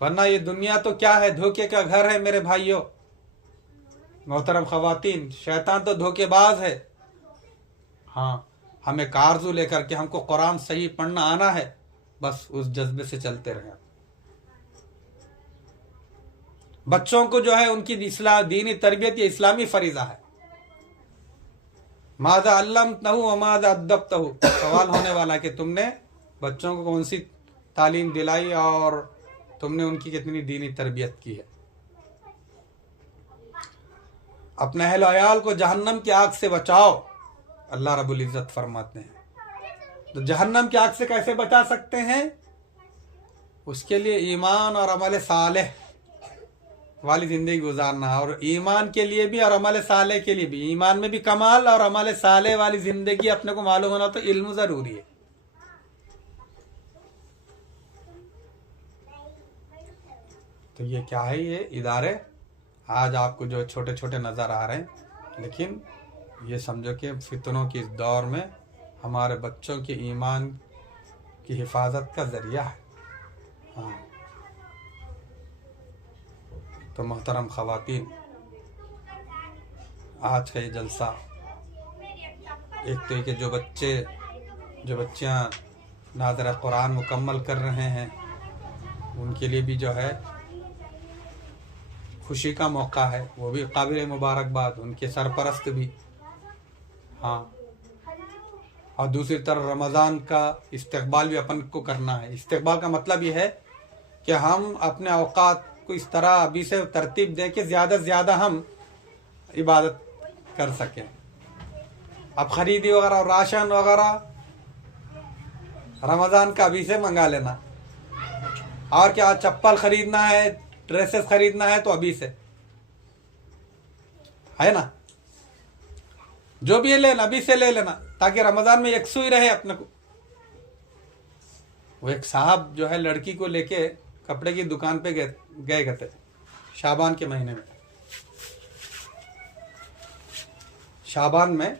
वरना ये दुनिया तो क्या है? धोखे का घर है मेरे भाइयों। मोहतरम ख़वातीन, शैतान तो धोखेबाज है। हाँ, हमें आरज़ू लेकर के हमको कुरान सही पढ़ना आना है, बस उस जज्बे से चलते रहें। बच्चों को जो है उनकी दीनी तरबियत ये इस्लामी फरीज़ा है। माज़ा अल्लमतहु व माज़ा अद्दबतहु, सवाल होने वाला कि तुमने बच्चों को कौन सी तालीम दिलाई और तुमने उनकी कितनी दीनी तरबियत की है। अपने अहल अयाल को जहन्नम की आग से बचाओ, अल्लाह रब्बुल इज़्ज़त फरमाते हैं। तो जहन्नम की आग से कैसे बचा सकते हैं? उसके लिए ईमान और अमल सालेह, वाली ज़िंदगी गुजारना है, और ईमान के लिए भी और अमल साले के लिए भी। ईमान में भी कमाल और अमल साले वाली ज़िंदगी अपने को मालूम होना, तो इल्म ज़रूरी है। तो ये क्या है, ये इदारे आज आपको जो छोटे छोटे नज़र आ रहे हैं, लेकिन ये समझो कि फितनों के इस दौर में हमारे बच्चों के ईमान की हिफाजत का ज़रिया है। हाँ, तो मोहतरम ख़वातीन, आज का ये जलसा, एक तो कि जो बच्चियाँ नाज़िर कुरान मुकम्मल कर रहे हैं, उनके लिए भी जो है खुशी का मौका है, वो भी काबिल मुबारकबाद, उनके सरपरस्त भी। हाँ, और दूसरी तरफ रमज़ान का इस्तकबाल भी अपन को करना है। इस्तकबाल का मतलब ये है कि हम अपने औकात को इस तरह अभी से तरतीब दें कि ज़्यादा से ज़्यादा हम इबादत कर सकें। अब ख़रीदी वगैरह और राशन वगैरह रमज़ान का अभी से मंगा लेना, और क्या चप्पल ख़रीदना है, ड्रेसेस ख़रीदना है तो अभी से, है ना, जो भी लेना अभी से ले लेना, ताकि रमज़ान में यकसुई रहे अपने को। वो एक साहब जो है लड़की को लेके कपड़े की दुकान पे गए थे शाबान के महीने में। शाबान में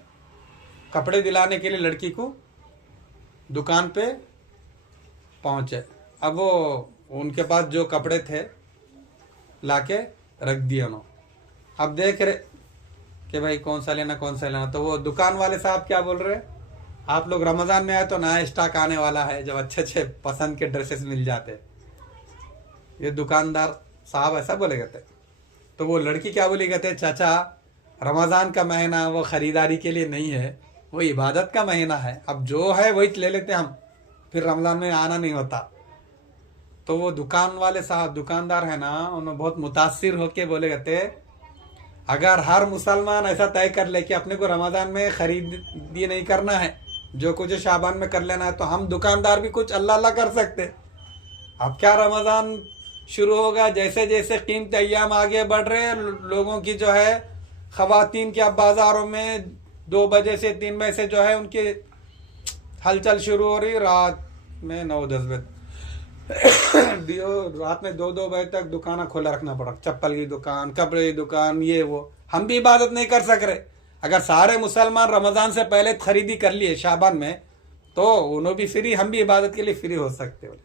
कपड़े दिलाने के लिए लड़की को दुकान पे पहुंचे। अब वो उनके पास जो कपड़े थे लाके रख दिए उन्होंने। अब देख रहे कि भाई कौन सा लेना कौन सा लेना, तो वो दुकान वाले साहब क्या बोल रहे, आप लोग रमज़ान में आए तो नया स्टॉक आने वाला है, जब अच्छे अच्छे पसंद के ड्रेसेस मिल जाते। ये दुकानदार साहब ऐसा बोले गए थे। तो वो लड़की क्या बोली गए थे, चाचा रमज़ान का महीना वो ख़रीदारी के लिए नहीं है, वो इबादत का महीना है, अब जो है वही ले लेते हम, फिर रमज़ान में आना नहीं होता। तो वो दुकान वाले साहब, दुकानदार है ना, उन्होंने बहुत मुतासिर होके बोले गए थे, अगर हर मुसलमान ऐसा तय कर ले कि अपने को रमज़ान में ख़रीदी नहीं करना है, जो कुछ शाबान में कर लेना है, तो हम दुकानदार भी कुछ अल्लाह अल्लाह कर सकते। अब क्या रमज़ान शुरू होगा, जैसे जैसे कीमती अय्याम आगे बढ़ रहे हैं, लोगों की जो है ख़वातीन के अब बाज़ारों में 2 बजे से 3 बजे से जो है उनकी हलचल शुरू हो रही, रात में 9-10 बजे रात में 2-2 बजे तक दुकान खोला रखना पड़ा, चप्पल की दुकान, कपड़े की दुकान, ये वो। हम भी इबादत नहीं कर सक रहे। अगर सारे मुसलमान रमज़ान से पहले खरीदी कर लिए शाबान में, तो उन्होंने भी फ्री, हम भी इबादत के लिए फ्री हो सकते हो।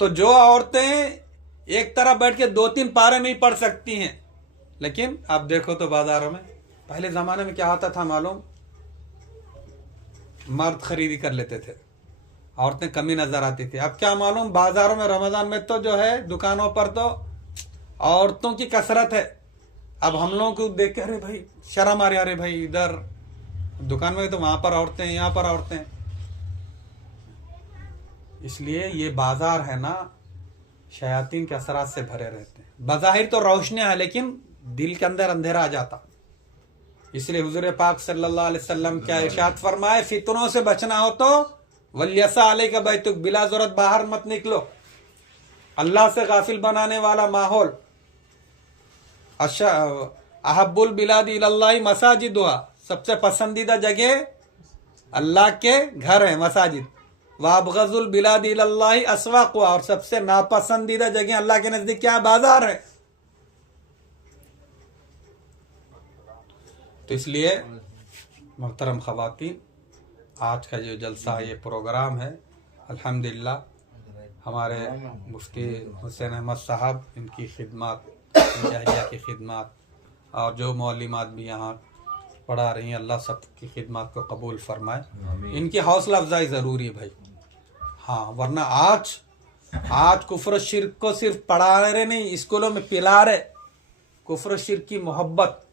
तो जो औरतें एक तरफ बैठ के 2-3 पारे में ही पढ़ सकती हैं, लेकिन अब देखो तो बाजारों में, पहले ज़माने में क्या होता था मालूम, मर्द खरीदी कर लेते थे, औरतें कमी नज़र आती थी। अब क्या मालूम, बाजारों में रमज़ान में तो जो है दुकानों पर तो औरतों की कसरत है। अब हम लोगों को देख के अरे भाई शर्म आ रही, अरे भाई इधर दुकान में तो वहाँ पर औरतें, यहाँ पर औरतें। इसलिए ये बाजार है ना, शयातीन के असरात से भरे रहते हैं। बज़ाहिर तो रोशनियाँ है, लेकिन दिल के अंदर अंधेरा आ जाता। इसलिए हुजूर पाक सल्लल्लाहु अलैहि वसल्लम क्या इरशाद फरमाए, फितनों से बचना हो तो वल्यसा अलैका बैतुक, बिला ज़रूरत बाहर मत निकलो। अल्लाह से गाफिल बनाने वाला माहौल, अहब्बुल बिलादी इलल्लाहि मसाजिदुहा, सबसे पसंदीदा जगह अल्लाह के घर है मसाजिद। वाबगजुल बिलादी इलल्लाहि अस्वाक़ुहा, और सबसे नापसंदीदा जगह अल्लाह के नजदीक क्या, बाजार है। तो इसलिए मोहतरम ख़वातीन, आज का जो जलसा है, ये प्रोग्राम है, अल्हम्दुलिल्लाह हमारे मुफ्ती हुसैन अहमद साहब, इनकी खिदमत, इनकी अहलिया की खिदमत, और जो मौलिमात भी यहाँ पढ़ा रही हैं, अल्लाह सब की खिदमत को कबूल फरमाए। इनकी हौसला अफजाई ज़रूरी है भाई। हाँ, वरना आज कुफ्र शिर्क को सिर्फ पढ़ा रहे नहीं, स्कूलों में पिला रहे कुफ्र शिर्क की मोहब्बत,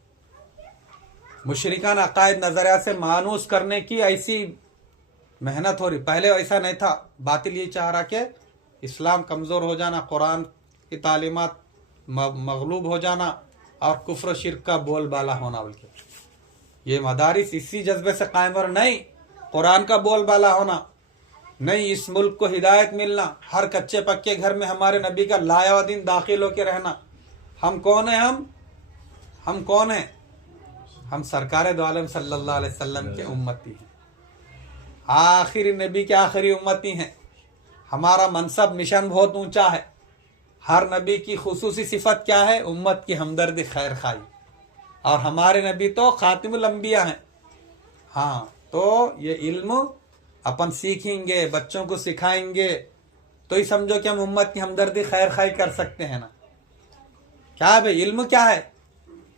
मुशरिकाना अकायद नज़रिया से मानूस करने की ऐसी मेहनत हो रही। पहले ऐसा नहीं था। बातिल ये चाह रहा कि इस्लाम कमज़ोर हो जाना, कुरान की तालीमात मगलूब हो जाना, और कुफ्र शिर्क का बोलबाला होना। बल्कि ये मदारिस इसी जज्बे से कायम और नहीं, कुरान का बोलबाला होना, नहीं इस मुल्क को हिदायत मिलना, हर कच्चे पक्के घर में हमारे नबी का लाया दिन दाखिल होके रहना। हम कौन है? हम कौन है? हम सरकार दो आलम सल्लल्लाहु अलैहि वसल्लम के उम्मती हैं, आखिरी नबी के आखिरी उम्मती हैं। हमारा मनसब मिशन बहुत ऊंचा है। हर नबी की खुसूसी सिफत क्या है? उम्मत की हमदर्दी, खैर खाई। और हमारे नबी तो खातिमुल अंबिया हैं। हाँ, तो ये इल्म अपन सीखेंगे, बच्चों को सिखाएंगे, तो ही समझो कि हम उम्मत की हमदर्दी, खैर खाई कर सकते हैं ना। क्या है भाई? इल्म क्या है?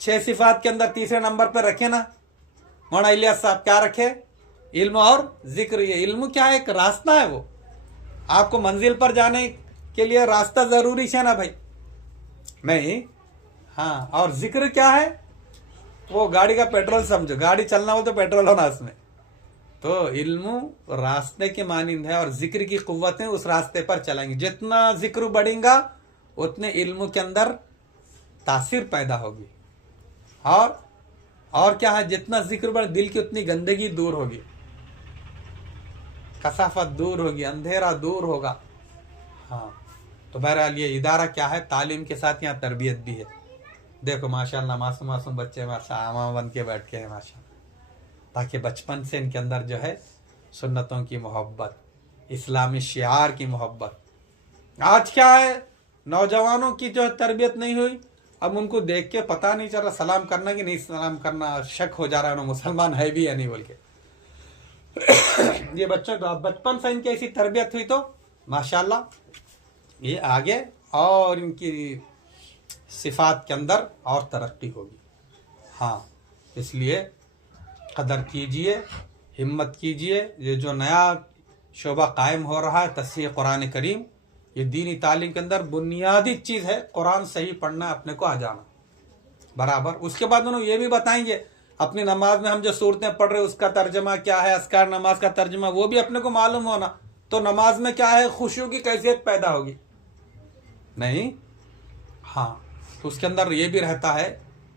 6 सिफात के अंदर तीसरे नंबर पर रखे ना मौलाना इलियास साहब, क्या रखे? इल्म और जिक्र। ये इल्म क्या है? एक रास्ता है। वो आपको मंजिल पर जाने के लिए रास्ता जरूरी है ना भाई? नहीं। हाँ, और जिक्र क्या है? वो गाड़ी का पेट्रोल समझो, गाड़ी चलना हो तो पेट्रोल होना उसमें। तो इल्म रास्ते के मानिंद है, और जिक्र की कुव्वतें उस रास्ते पर चलेंगी। जितना जिक्र बढ़ेगा उतने इल्म के अंदर तासीर पैदा होगी। और क्या है? जितना जिक्र बढ़े दिल की उतनी गंदगी दूर होगी, कसाफत दूर होगी, अंधेरा दूर होगा। हाँ, तो बहरहाल ये इदारा क्या है? तालीम के साथ यहाँ तरबियत भी है। देखो माशाल्लाह, मासूम मासूम बच्चे आमा बन के बैठ के हैं माशाल्लाह, ताकि बचपन से इनके अंदर जो है सुन्नतों की मोहब्बत, इस्लामी शियार की मोहब्बत। आज क्या है? नौजवानों की जो तरबियत नहीं हुई, अब उनको देख के पता नहीं चल रहा सलाम करना कि नहीं सलाम करना, शक हो जा रहा है मुसलमान है भी या नहीं बोल के। ये बच्चों को बचपन से इनकी ऐसी तरबियत हुई तो माशाल्लाह ये आगे और इनकी सिफात के अंदर और तरक्की होगी। हाँ, इसलिए कदर कीजिए, हिम्मत कीजिए। ये जो नया शोबा कायम हो रहा है तस्हीह कुरान करीम, ये दीनी तालीम के अंदर बुनियादी चीज़ है। कुरान सही पढ़ना, अपने को आ जाना बराबर। उसके बाद उन्होंने ये भी बताएंगे अपनी नमाज में हम जो सूरतें पढ़ रहे उसका तर्जमा क्या है, अस्कार नमाज का तर्जमा, वो भी अपने को मालूम होना। तो नमाज में क्या है? खुशियों की कैफियत पैदा होगी नहीं। हाँ, तो उसके अंदर ये भी रहता है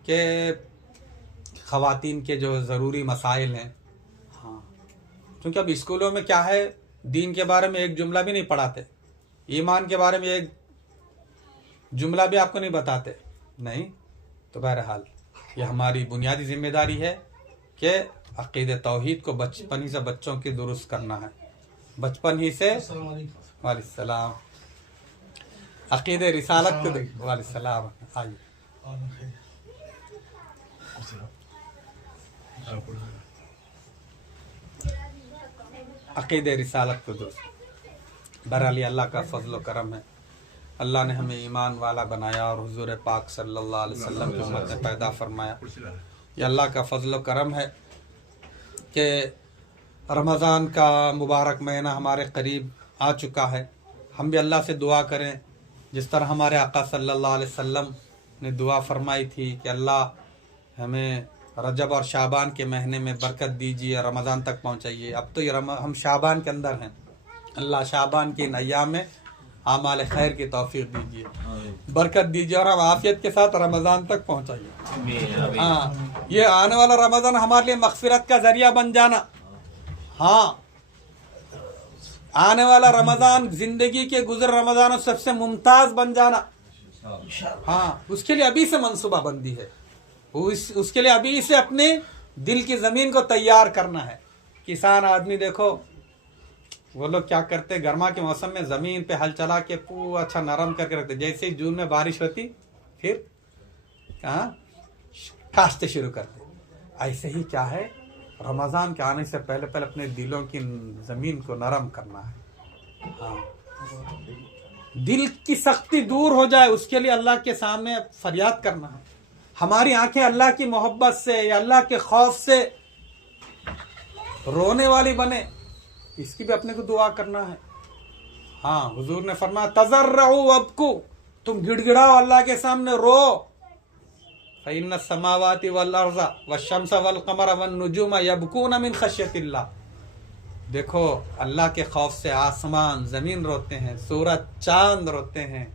कि ख़वातीन के जो ज़रूरी मसाइल हैं। हाँ, क्योंकि अब स्कूलों में क्या है? दीन के बारे में एक जुमला भी नहीं पढ़ाते, ईमान के बारे में एक जुमला भी आपको नहीं बताते नहीं। तो बहरहाल ये हमारी बुनियादी जिम्मेदारी है कि अक़ीदे तौहीद को बचपन ही से बच्चों की दुरुस्त करना है, बचपन ही से। वालेकुम, अक़ीदे रिसालत को। वालेकुम, आइए। अक़ीदे रिसालत को दुरुस्त। बहरहाल अल्लाह का फजल व करम है, अल्लाह ने हमें ईमान वाला बनाया और हुजूर पाक सल्लल्लाहु अलैहि वसल्लम की उम्मत में पैदा फरमाया। ये अल्लाह का फजल व करम है कि रमज़ान का मुबारक महीना हमारे करीब आ चुका है। हम भी अल्लाह से दुआ करें जिस तरह हमारे आका सल्लल्लाहु अलैहि वसल्लम ने दुआ फरमाई थी कि अल्लाह हमें रजब और शाबान के महीने में बरकत दीजिए, रमज़ान तक पहुँचाइए। अब तो ये हम शाबान के अंदर हैं, अल्लाह शाबान के इन अय्याम में आमाल खैर की तौफीक दीजिए, बरकत दीजिए और हम आफियत के साथ रमज़ान तक पहुँचाइए। हाँ, ये आने वाला रमज़ान हमारे लिए मग़फ़िरत का ज़रिया बन जाना। हाँ, आने वाला रमज़ान ज़िंदगी के गुज़र रमज़ानों सबसे मुमताज़ बन जाना। हाँ, उसके लिए अभी से मनसूबाबंदी है, उसके लिए अभी से अपने दिल की ज़मीन को तैयार करना है। किसान आदमी देखो, वो लोग क्या करते, गर्मा के मौसम में ज़मीन पे हल चला के पूरा अच्छा नरम करके रखते। जैसे ही जून में बारिश होती फिर कहाँ काश्त शुरू करते। ऐसे ही क्या है, रमज़ान के आने से पहले पहले अपने दिलों की ज़मीन को नरम करना है। हाँ, दिल की सख्ती दूर हो जाए उसके लिए अल्लाह के सामने फरियाद करना है। हमारी आंखें अल्लाह की मोहब्बत से या अल्लाह के खौफ से रोने वाली बने, इसकी भी अपने को दुआ करना है। हाँ, हुजूर ने फरमाया तज़र्रऊ वब्कू, तुम गिड़गिड़ाओ अल्लाह के सामने, रो। फ़इन्न समावाति वल अर्ज़ वश्शम्स वल क़मर वन नुजूम यबकून मिन खश्यतिल्लाह। देखो अल्लाह के खौफ से आसमान ज़मीन रोते हैं, सूरज चांद रोते हैं,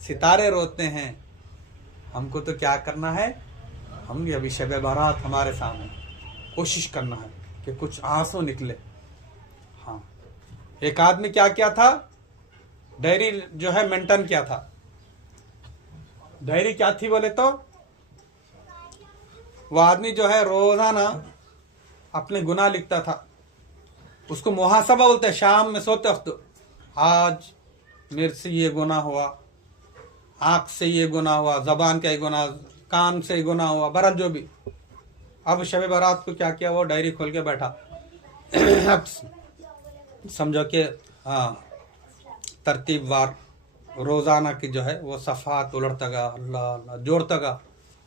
सितारे रोते हैं। हमको तो क्या करना है, हम अभी शब बारात हमारे सामने, कोशिश करना है कि कुछ आंसू निकले। हाँ, एक आदमी क्या किया था, डायरी जो है मेंटेन किया था। डायरी क्या थी बोले तो, वो आदमी जो है रोजाना अपने गुनाह लिखता था। उसको मुहासबा बोलते हैं। शाम में सोते वक्त, आज मेरे से ये गुनाह हुआ, आंख से ये गुनाह हुआ, जबान का ये गुनाह, कान से ये गुनाह हुआ, बहरहाल जो भी। अब शब बारात को क्या किया, वो डायरी खोल के बैठा। अब समझो कि हाँ, तरतीब वार रोजाना की जो है वो सफ़ात उलटता गया, अल्लाह अल्लाह जोड़ता गया।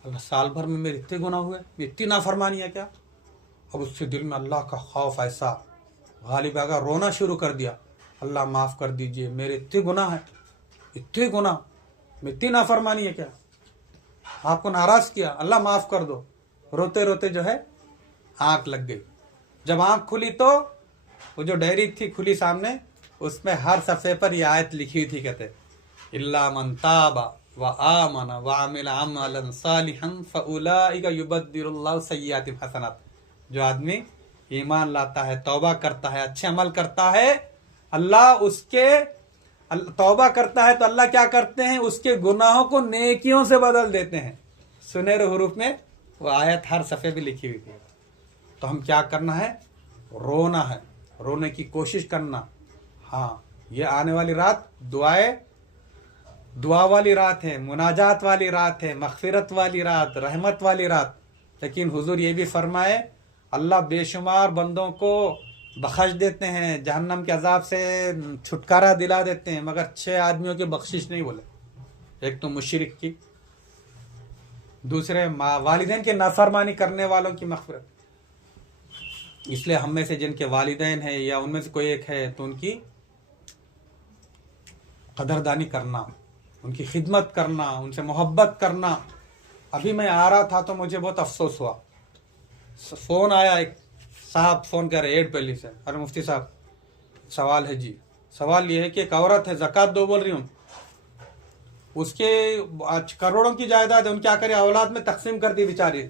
अल्लाह, साल भर में मेरे इतने गुनाह हुए, इतनी नाफरमानी है क्या। अब उससे दिल में अल्लाह का खौफ ऐसा गालिब आ गया, रोना शुरू कर दिया, अल्लाह माफ़ कर दीजिए, मेरे इतने गुनाह है, इतने गुनाह, मैं इतनी नाफरमानी है क्या, आपको नाराज़ किया, अल्लाह माफ़ कर दो। रोते रोते जो है आँख लग गई। जब आँख खुली तो वो जो डायरी थी खुली सामने, उसमें हर सफ़े पर यह आयत लिखी हुई थी, कहते इल्ला मन ताबा व आमन व अमिला अमलन सालिहन फउलाइका युबद्दिलुल्लाहु सय्यातिहिम हसनात। जो आदमी ईमान लाता है, तौबा करता है, अच्छे अमल करता है, अल्लाह उसके तौबा करता है तो अल्लाह क्या करते हैं, उसके गुनाहों को नेकियों से बदल देते हैं। सुनहरे हुरूफ में वो आयत हर सफ़े पे लिखी हुई थी। तो हम क्या करना है, रोना है, रोने की कोशिश करना। हाँ, ये आने वाली रात दुआ वाली रात है, मुनाजात वाली रात है, मग़फ़िरत वाली रात, रहमत वाली रात। लेकिन हुजूर ये भी फरमाए, अल्लाह बेशुमार बंदों को बख्श देते हैं, जहन्नम के अजाब से छुटकारा दिला देते हैं, मगर 6 आदमियों की बख्शिश नहीं बोले। एक तो मुशरिक की, दूसरे वालिदैन के नाफरमानी करने वालों की मग़फ़िरत। इसलिए हम में से जिनके वालिदैन हैं या उनमें से कोई एक है, तो उनकी कदरदानी करना, उनकी खिदमत करना, उनसे मोहब्बत करना। अभी मैं आ रहा था तो मुझे बहुत अफसोस हुआ, फ़ोन आया, एक साहब फ़ोन कर रहे एड पहली से, अरे मुफ्ती साहब सवाल है जी। सवाल ये है कि एक औरत है, ज़कात दो बोल रही हूँ, उसके आज करोड़ों की जायदाद है, उनकी क्या करे, औलाद में तकसीम कर दी बेचारी।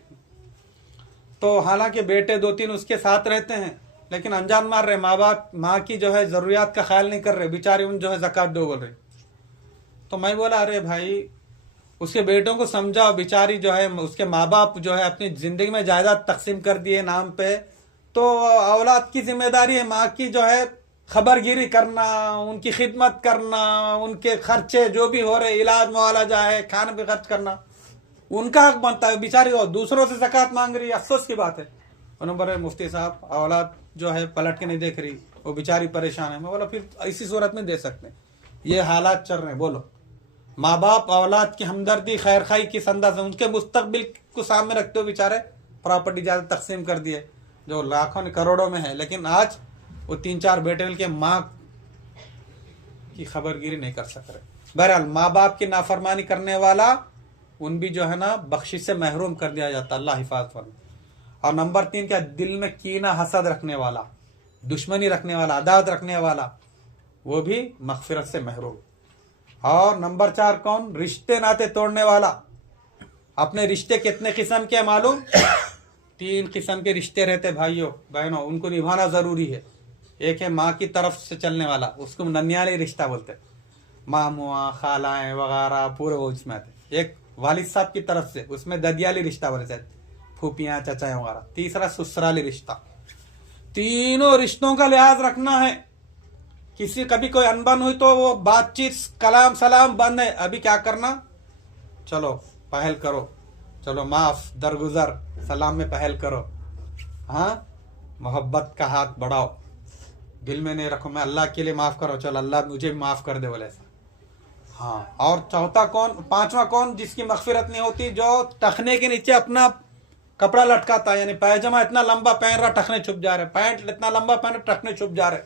तो हालांकि बेटे 2-3 उसके साथ रहते हैं, लेकिन अनजान मार रहे, माँ बाप माँ की जो है ज़रूरियात का ख्याल नहीं कर रहे, बेचारी उन जो है ज़कात दो बोल रही। तो मैं बोला, अरे भाई उसके बेटों को समझाओ, बेचारी जो है उसके माँ बाप जो है अपनी ज़िंदगी में जायदाद तकसीम कर दिए नाम पे, तो औलाद की जिम्मेदारी है माँ की जो है खबरगिरी करना, उनकी खिदमत करना, उनके खर्चे जो भी हो रहे, इलाज मुआलजा है, खाने पे खर्च करना, उनका हक बनता है। बेचारी और दूसरों से ज़कात मांग रही है, अफसोस की बात है। उन्होंने बोले, मुफ्ती साहब औलाद जो है पलट के नहीं देख रही, वो बेचारी परेशान है। मैं बोला, फिर इसी सूरत में दे सकते हैं, ये हालात चल रहे हैं। बोलो, माँ बाप औलाद की हमदर्दी खैर खाई की अंदाज से उनके मुस्तकबिल को सामने रखते हो, बेचारे प्रॉपर्टी ज़्यादा तकसीम कर दिए जो लाखों करोड़ों में है, लेकिन आज वो 3-4 बेटे मिलके माँ की खबरगिरी नहीं कर सक रहे। बहरहाल माँ बाप की नाफरमानी करने वाला उन भी जो है ना बख्शिश से महरूम कर दिया जाता, अल्लाह हिफाजत फरमाए। और नंबर 3 क्या, दिल में कीना हसद रखने वाला, दुश्मनी रखने वाला, अदावत रखने वाला, वो भी मग़फ़िरत से महरूम। और नंबर 4 कौन, रिश्ते नाते तोड़ने वाला। अपने रिश्ते कितने किस्म के मालूम, 3 किस्म के रिश्ते रहते भाइयों बहनों, उनको निभाना ज़रूरी है। एक है माँ की तरफ से चलने वाला, उसको ननियाली रिश्ता बोलते हैं, मामुआ खालाएँ वगैरह पूरे वो उसमें आते। एक वालिद साहब की तरफ से, उसमें ददियाली रिश्ता बोलते हैं, फूफियाँ चाचाएँ वगैरह। तीसरा ससुराली रिश्ता। तीनों रिश्तों का लिहाज रखना है। किसी कभी कोई अनबन हुई तो वो बातचीत कलाम सलाम बंद है, अभी क्या करना, चलो पहल करो, चलो माफ़ दरगुजर सलाम में पहल करो। हाँ, मोहब्बत का हाथ बढ़ाओ, दिल में नहीं रखो, मैं अल्लाह के लिए माफ़ करो, चलो अल्लाह मुझे माफ़ कर दे बोले ऐसा। हाँ, और चौथा कौन, 5वां कौन, जिसकी मग़फ़िरत नहीं होती, जो टखने के नीचे अपना कपड़ा लटकाता है, यानी पैजामा इतना लंबा पहन रहा टखने छुप जा रहे, पैंट इतना लंबा पहन रहा टखने छुप जा रहे,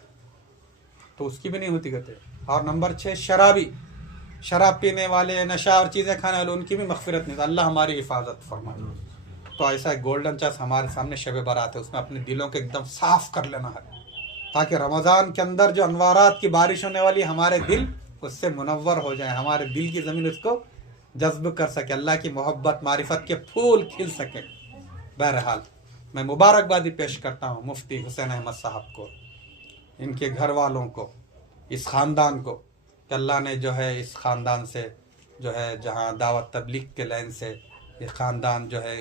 तो उसकी भी नहीं होती कहते। और नंबर 6 शराबी, शराब पीने वाले, नशा और चीज़ें खाने वाले, उनकी भी मग़फ़िरत नहीं। अल्लाह हमारी हिफाजत फरमाए। तो ऐसा गोल्डन चांस हमारे सामने शब बारात है, उसमें अपने दिलों को एकदम साफ़ कर लेना है, ताकि रमज़ान के अंदर जो अनवारात की बारिश होने वाली, हमारे दिल उससे मुनव्वर हो जाए, हमारे दिल की ज़मीन उसको जज्ब कर सके, अल्लाह की मोहब्बत मारिफत के फूल खिल सके। बहरहाल मैं मुबारकबादी पेश करता हूँ मुफ्ती हुसैन अहमद साहब को, इनके घर वालों को, इस ख़ानदान को, कि अल्लाह ने जो है इस ख़ानदान से जो है, जहाँ दावत तबलीग के लाइन से ये ख़ानदान जो है,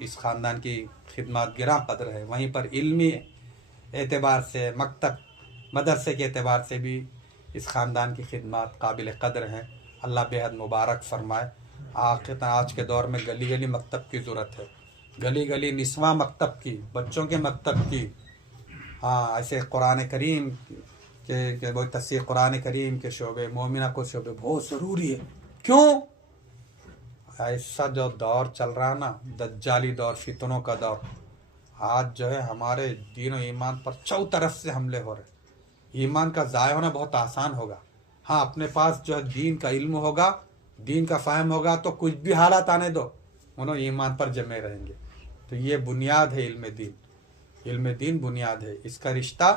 इस ख़ानदान की खिदमत गिरां कदर है, वहीं पर इल्मी एतबार से, मकतब मदरसे के एतबार से भी इस ख़ानदान की खिदमत काबिल कदर हैं। अल्लाह बेहद मुबारक फरमाए। आज के दौर में गली गली मकतब की ज़रूरत है, गली गली निस्वां मकतब की, बच्चों के मकतब की। हाँ, ऐसे कुरान करीम के वो तफसीर कुरान करीम के शोबे, मोमिना को शोबे बहुत ज़रूरी है। क्यों? ऐसा जो दौर चल रहा है ना, दज्जाली दौर, फितनों का दौर, आज जो है हमारे दीन और ईमान पर चौतरफ से हमले हो रहे। ईमान का ज़ाया होना बहुत आसान होगा। हाँ, अपने पास जो है दीन का इल्म होगा, दीन का फ़हम होगा, तो कुछ भी हालात आने दो, उन्होंने ईमान पर जमे रहेंगे। तो ये बुनियाद है इल्म दीन। इल्म दीन बुनियाद है। इसका रिश्ता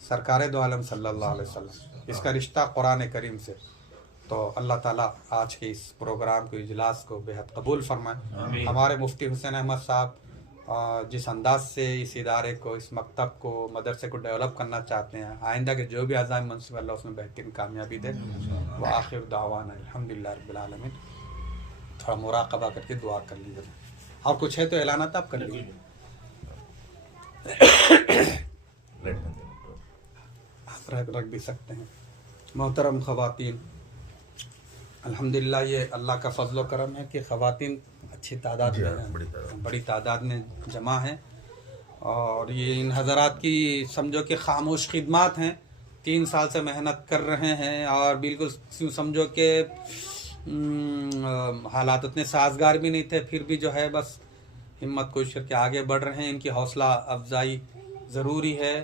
सरकार दो आलम सल्लल्लाहु अलैहि वसल्लम, इसका रिश्ता कुरान करीम से। तो अल्लाह ताला आज के इस प्रोग्राम को, इजलास को बेहद कबूल फरमाए। हमारे मुफ्ती हुसैन अहमद साहब जिस अंदाज से इस इदारे को, इस मकतब को, मदरसे को डेवलप करना चाहते हैं, आइंदा के जो भी अज़ाम मनसूब, अल्लाह उसमें बेहतरीन कामयाबी दे। व आखिर दावाना अल्हम्दुलिल्लाह रब्बिल आलमीन। थोड़ा मुराक़बा करके दुआ कर लीजिए। और कुछ है तो ऐलानात आप कर लीजिए। आप रख भी सकते हैं। मोहतरम ख़वातीन, अल्हम्दुलिल्लाह ये अल्लाह का फजल करम है कि ख़वातीन अच्छी तादाद में हैं, बड़ी तादाद में जमा हैं। और ये इन हज़रात की समझो कि खामोश खिदमत हैं। 3 साल से मेहनत कर रहे हैं और बिल्कुल समझो कि हालात उतने साजगार भी नहीं थे, फिर भी जो है बस हिम्मत कोशिश करके आगे बढ़ रहे हैं। इनकी हौसला अफजाई ज़रूरी है।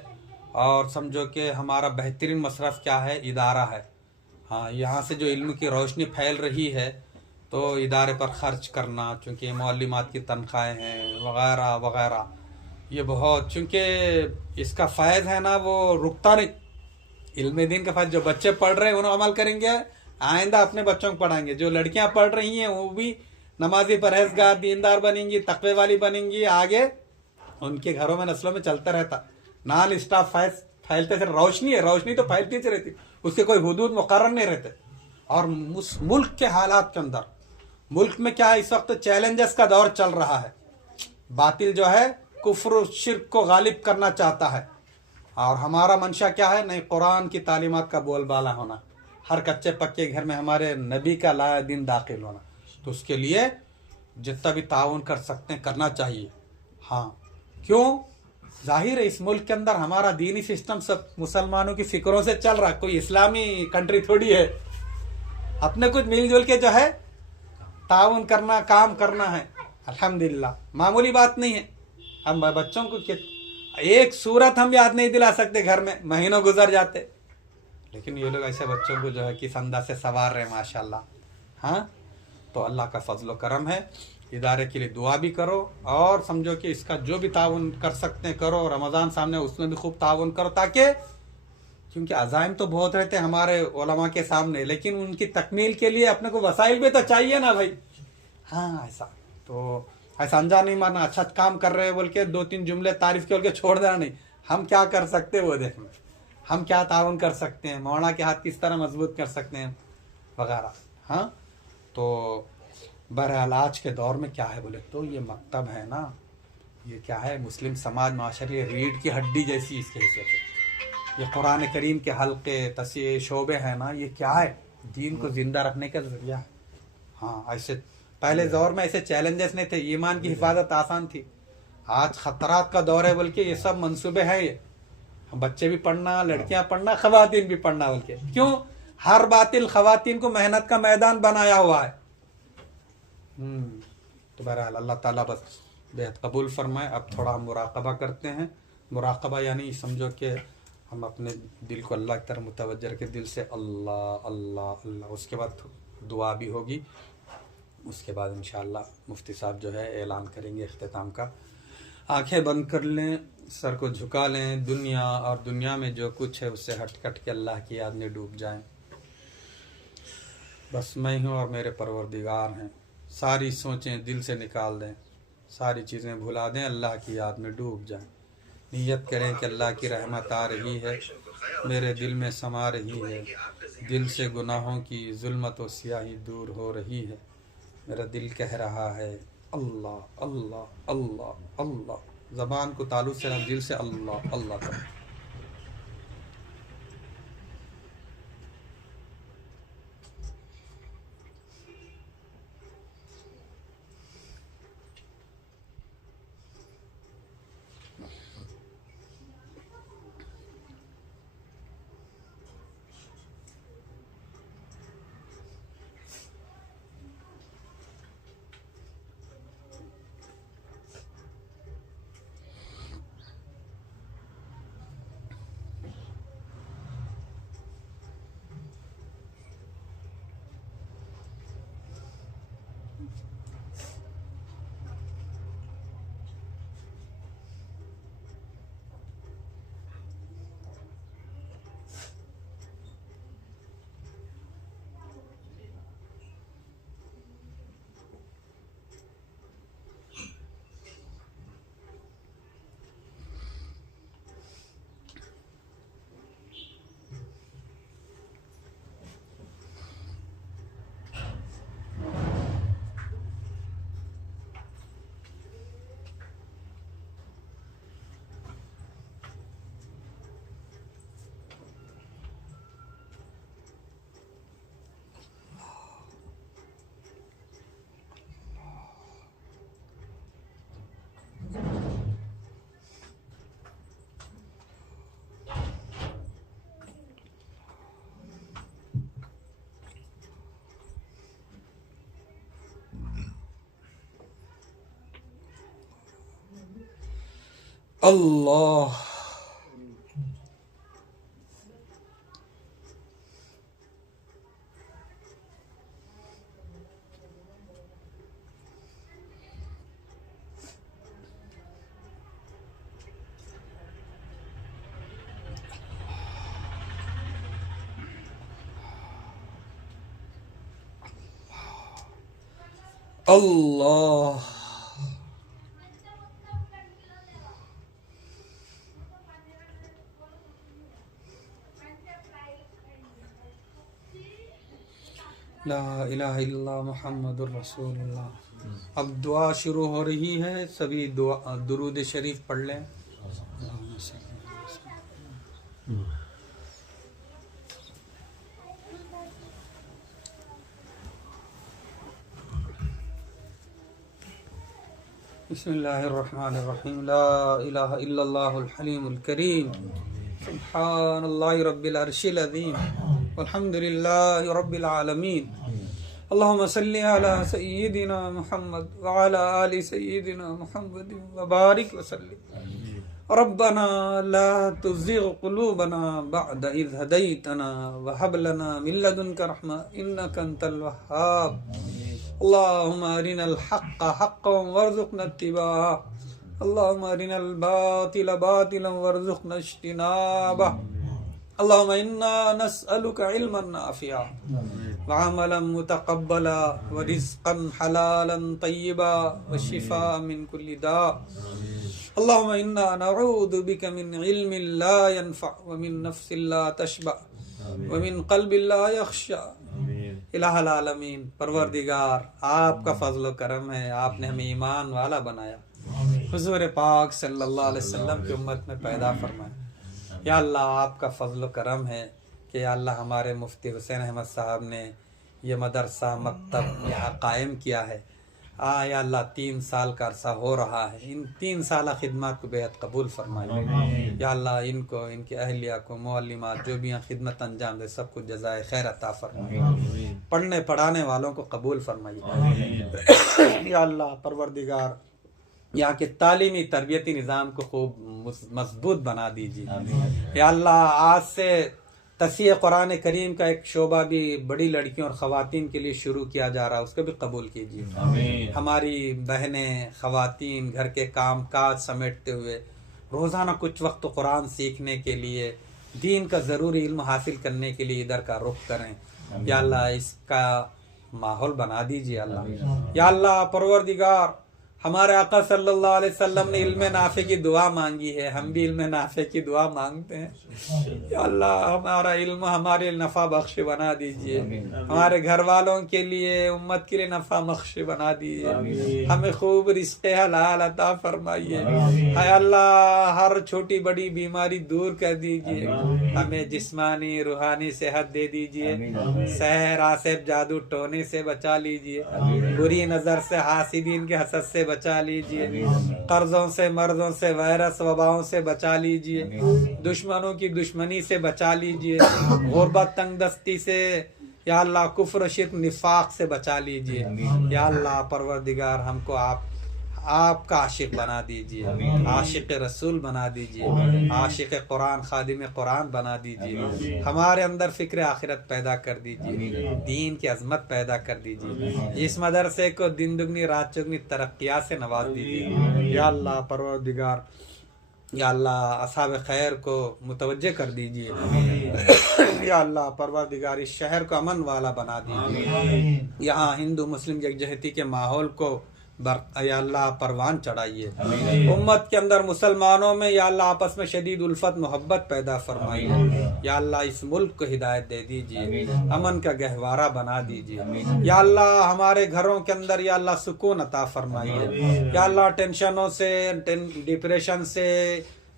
और समझो कि हमारा बेहतरीन मसरफ़ क्या है? इदारा है। हाँ, यहाँ से जो इल्म की रोशनी फैल रही है, तो इदारे पर ख़र्च करना, चूँकि मौल्लिमात की तनख्वाहें हैं वग़ैरह वग़ैरह, ये बहुत, चूँकि इसका फ़ैज़ है ना वो रुकता नहीं। इल्म दीन का फ़ैज़ जो बच्चे पढ़ रहे हैं उन्हें अमल करेंगे, आइंदा अपने बच्चों को पढ़ाएंगे। जो लड़कियाँ पढ़ रही हैं वो भी नमाजी, परहेज़गार, दीनदार बनेंगी, तक़वे वाली बनेंगी। आगे उनके घरों में नस्लों में चलता रहता। नाल स्टाफ फैलते थे। रोशनी है, रोशनी तो फैलती सी रहती, उसके कोई हुदूद मुकर्रर नहीं रहते। और मुल्क के हालात के अंदर, मुल्क में क्या इस वक्त चैलेंजेस का दौर चल रहा है। बातिल जो है कुफ्र शिर्क को गालिब करना चाहता है। और हमारा मंशा क्या है? नहीं, कुरान की तालीमात का बोलबाला होना, हर कच्चे पक्के घर में हमारे नबी का लाया दिन दाखिल होना। तो उसके लिए जितना भी ताउन कर सकते हैं करना चाहिए। हाँ, क्यों? जाहिर है इस मुल्क के अंदर हमारा दीनी सिस्टम सब मुसलमानों की फिक्रों से चल रहा है। कोई इस्लामी कंट्री थोड़ी है। अपने कुछ मिलजुल के जो है ताउन करना, काम करना है। अल्हम्दुलिल्लाह, मामूली बात नहीं है। हम बच्चों को एक सूरत हम याद नहीं दिला सकते, घर में महीनों गुजर जाते, लेकिन ये लोग ऐसे बच्चों को जो है किस अंदाज से सवार रहे माशाल्लाह। हाँ, तो अल्लाह का फजल करम है। इदारे के लिए दुआ भी करो और समझो कि इसका जो भी ताउन कर सकते हैं करो। रमज़ान सामने, उसमें भी खूब ताउन करो, ताकि, क्योंकि अज़ाइम तो बहुत रहते हैं हमारे उलमा के सामने, लेकिन उनकी तकमील के लिए अपने को वसाइल भी तो चाहिए ना भाई। हाँ, ऐसा अनजान नहीं मारना। अच्छा काम कर रहे हैं बोल के 2-3 जुमले तारीफ के बोल के छोड़ देना नहीं। हम क्या कर सकते हैं वो देखना, हम क्या ताउन कर सकते हैं, मौलाना के हाथ किस तरह मजबूत कर सकते हैं वगैरह। हाँ, तो बहरहाल आज के दौर में क्या है बोले तो ये मकतब है ना, ये क्या है? मुस्लिम समाज माशरे, ये रीढ़ की हड्डी जैसी इसके हैसियत है। ये कुरान करीम के हल्के तसीह शोबे हैं ना, ये क्या है? दीन को जिंदा रखने का जरिया है। हाँ, ऐसे पहले दौर में ऐसे चैलेंजेस नहीं थे, ईमान की हिफाजत आसान थी। आज खतरात का दौर है बल्कि ये सब मंसूबे हैं। ये बच्चे भी पढ़ना, लड़कियां पढ़ना, खवातीन भी पढ़ना, बल्कि क्यों? हर बातिल खवातीन को मेहनत का मैदान बनाया हुआ है। तो बहरहाल अल्लाह ताला बस बेहद कबूल फरमाए। अब थोड़ा हम मुराक़बा करते हैं। मुराक़बा यानी समझो कि हम अपने दिल को अल्लाह की तरफ मुतवज्जह के दिल से अल्लाह अल्लाह अल्लाह, उसके बाद दुआ भी होगी। उसके बाद इंशाअल्लाह मुफ्ती साहब जो है ऐलान करेंगे इख्तिताम का। आंखें बंद कर लें, सर को झुका लें। दुनिया और दुनिया में जो कुछ है उससे हट कट के अल्लाह की याद में डूब जाएं। बस मैं हूँ और मेरे परवरदिगार हैं। सारी सोचें दिल से निकाल दें, सारी चीज़ें भुला दें, अल्लाह की याद में डूब जाएं। नियत करें कि अल्लाह की रहमत आ रही है, मेरे दिल में समा रही है, दिल से गुनाहों की जुल्मत व स्याही दूर हो रही है। मेरा दिल कह रहा है अल्लाह अल्लाह अल्लाह अल्लाह। ज़बान को ताल्लुक़ से दिल से अल्लाह अल्लाह करें। अल्लाह अल्लाह ला इलाहा इल्लल्लाह मुहम्मदुर रसूलुल्लाह। अब दुआ शुरू हो रही है, सभी दुआ दुरूद शरीफ पढ़ लें। बिस्मिल्लाहिर्रहमानिर्रहीम। ला इलाहा इल्लल्लाहुल हलीमुल करीम। सुब्हानल्लाहि रब्बिल अर्शिल अज़ीम। वल्हम्दुलिल्लाहि रब्बिल आलमीन। अल्लाहुम्मा सल्लि अला सय्यिदिना मुहम्मद व अला आलि सय्यिदिना मुहम्मद व बारिक व सल्लिम। रब्बना ला तुज़िग़ क़ुलूबना बअद इज़ हदैतना व हब लना मिन लदुनका रहमा इन्नका अंतल वह्हाब। अल्लाहुम्मा अरिनल हक़्क़ हक़्क़न वरज़ुक़ना इत्तिबाअह। अल्लाहुम्मा अरिनल बातिला बातिलन वरज़ुक़ना इज्तिनाबह। अल्लाहुम्मा इन्ना नस्अलुका इल्मन नाफ़िअ व अमलन मुतक़ब्बला व रिज़्क़न हलालन तय्यिबा व शिफ़ाअ मिन कुल्लि दा। अल्लाहुम्मा इन्ना नऊज़ु बिका मिन इल्मिन ला यनफ़अ व मिन नफ़्सिन ला तशबअ व मिन क़ल्बिन ला यख़शअ। इलाहुल आलमीन, परवरदिगार, आपका फजल व करम है, आपने हमें ईमान वाला बनाया, हुज़ूर पाक सल्लल्लाहु अलैहि वसल्लम की उम्मत में पैदा फरमाया। या अल्लाह, आपका फजल व करम है कि या अल्लाह हमारे मुफ्ती हुसैन अहमद साहब ने ये मदरसा मकतब यहाँ कायम किया है। या अल्लाह 3 साल का अरसा हो रहा है, इन 3 साल खिदमत को बेहद कबूल फरमाए। या अल्लाह इनको, इनके अहलिया को, मुअल्लिमात जो भी यहाँ खिदमत अंजाम दे, सबको जज़ाए खैर अता फरमाए। पढ़ने पढ़ाने वालों को कबूल फरमाइए। या अल्लाह परवरदिगार, यहाँ के तालीमी तरबियती निज़ाम को खूब मजबूत बना दीजिए। या अल्लाह, आज से तफ़सीर कुरान करीम का एक शोबा भी बड़ी लड़कियों और ख़वातीन के लिए शुरू किया जा रहा है, उसको भी कबूल कीजिए। हमारी बहनें ख़वातीन घर के काम काज समेटते हुए रोज़ाना कुछ वक्त कुरान सीखने के लिए, दीन का ज़रूरी इल्म हासिल करने के लिए इधर का रुख करें। या अल्लाह, इसका माहौल बना दीजिए अल्लाह। या अल्लाह परवरदिगार, हमारे आका सल्लल्लाहु अलैहि वसल्लम ने इल्म नाफे की दुआ मांगी है, हम भी इल्म नाफे की दुआ मांगते हैं। या अल्लाह हमारा इल्म हमारे नफ़ा बख्श बना दीजिए, हमारे घर वालों के लिए, उम्मत के लिए नफ़ा बख्श बना दीजिए, हमें खूब रिज़्क़ हलाल अता फरमाइए। हाय अल्लाह हर छोटी बड़ी बीमारी दूर कर दीजिए, हमें जिस्मानी रूहानी सेहत दे दीजिए, सहर आसिफ जादू टोने से बचा लीजिए, बुरी नज़र से हासिदीन के हसद से बचा लीजिए, कर्जों से मर्जों से वायरस वबाओं से बचा लीजिए, दुश्मनों की दुश्मनी से बचा लीजिए, गुर्बत तंगदस्ती से या अल्लाह कुफ्र शिर्क निफाक से बचा लीजिए। या अल्लाह परवरदिगार हमको आपका आशिक बना दीजिए, आशिक रसूल बना दीजिए, आशिक कुरान खादिम कुरान बना दीजिए, हमारे अंदर फिक्र आखिरत पैदा कर दीजिए, दीन की अजमत पैदा कर दीजिए, इस मदरसे को दिन दुगनी रात चौगनी तरक्कियात से नवाज दीजिए। या अल्लाह परवरदिगार, या अल्लाह असहाब खैर को मुतवज्जे कर दीजिए। या अल्लाह परवरदिगार इस शहर को अमन वाला बना दीजिए, यहाँ हिंदू मुस्लिम यकजहती के माहौल को या अल्लाह परवान चढ़ाइए, उम्मत के अंदर मुसलमानों में या अल्लाह आपस में शदीद उल्फत मोहब्बत पैदा फरमाइए। या अल्लाह इस मुल्क को हिदायत दे दीजिए, अमन का गहवारा बना दीजिए। या अल्लाह हमारे घरों के अंदर या अल्लाह सुकून अता फरमाइए। या अल्लाह टेंशनों से, डिप्रेशन से,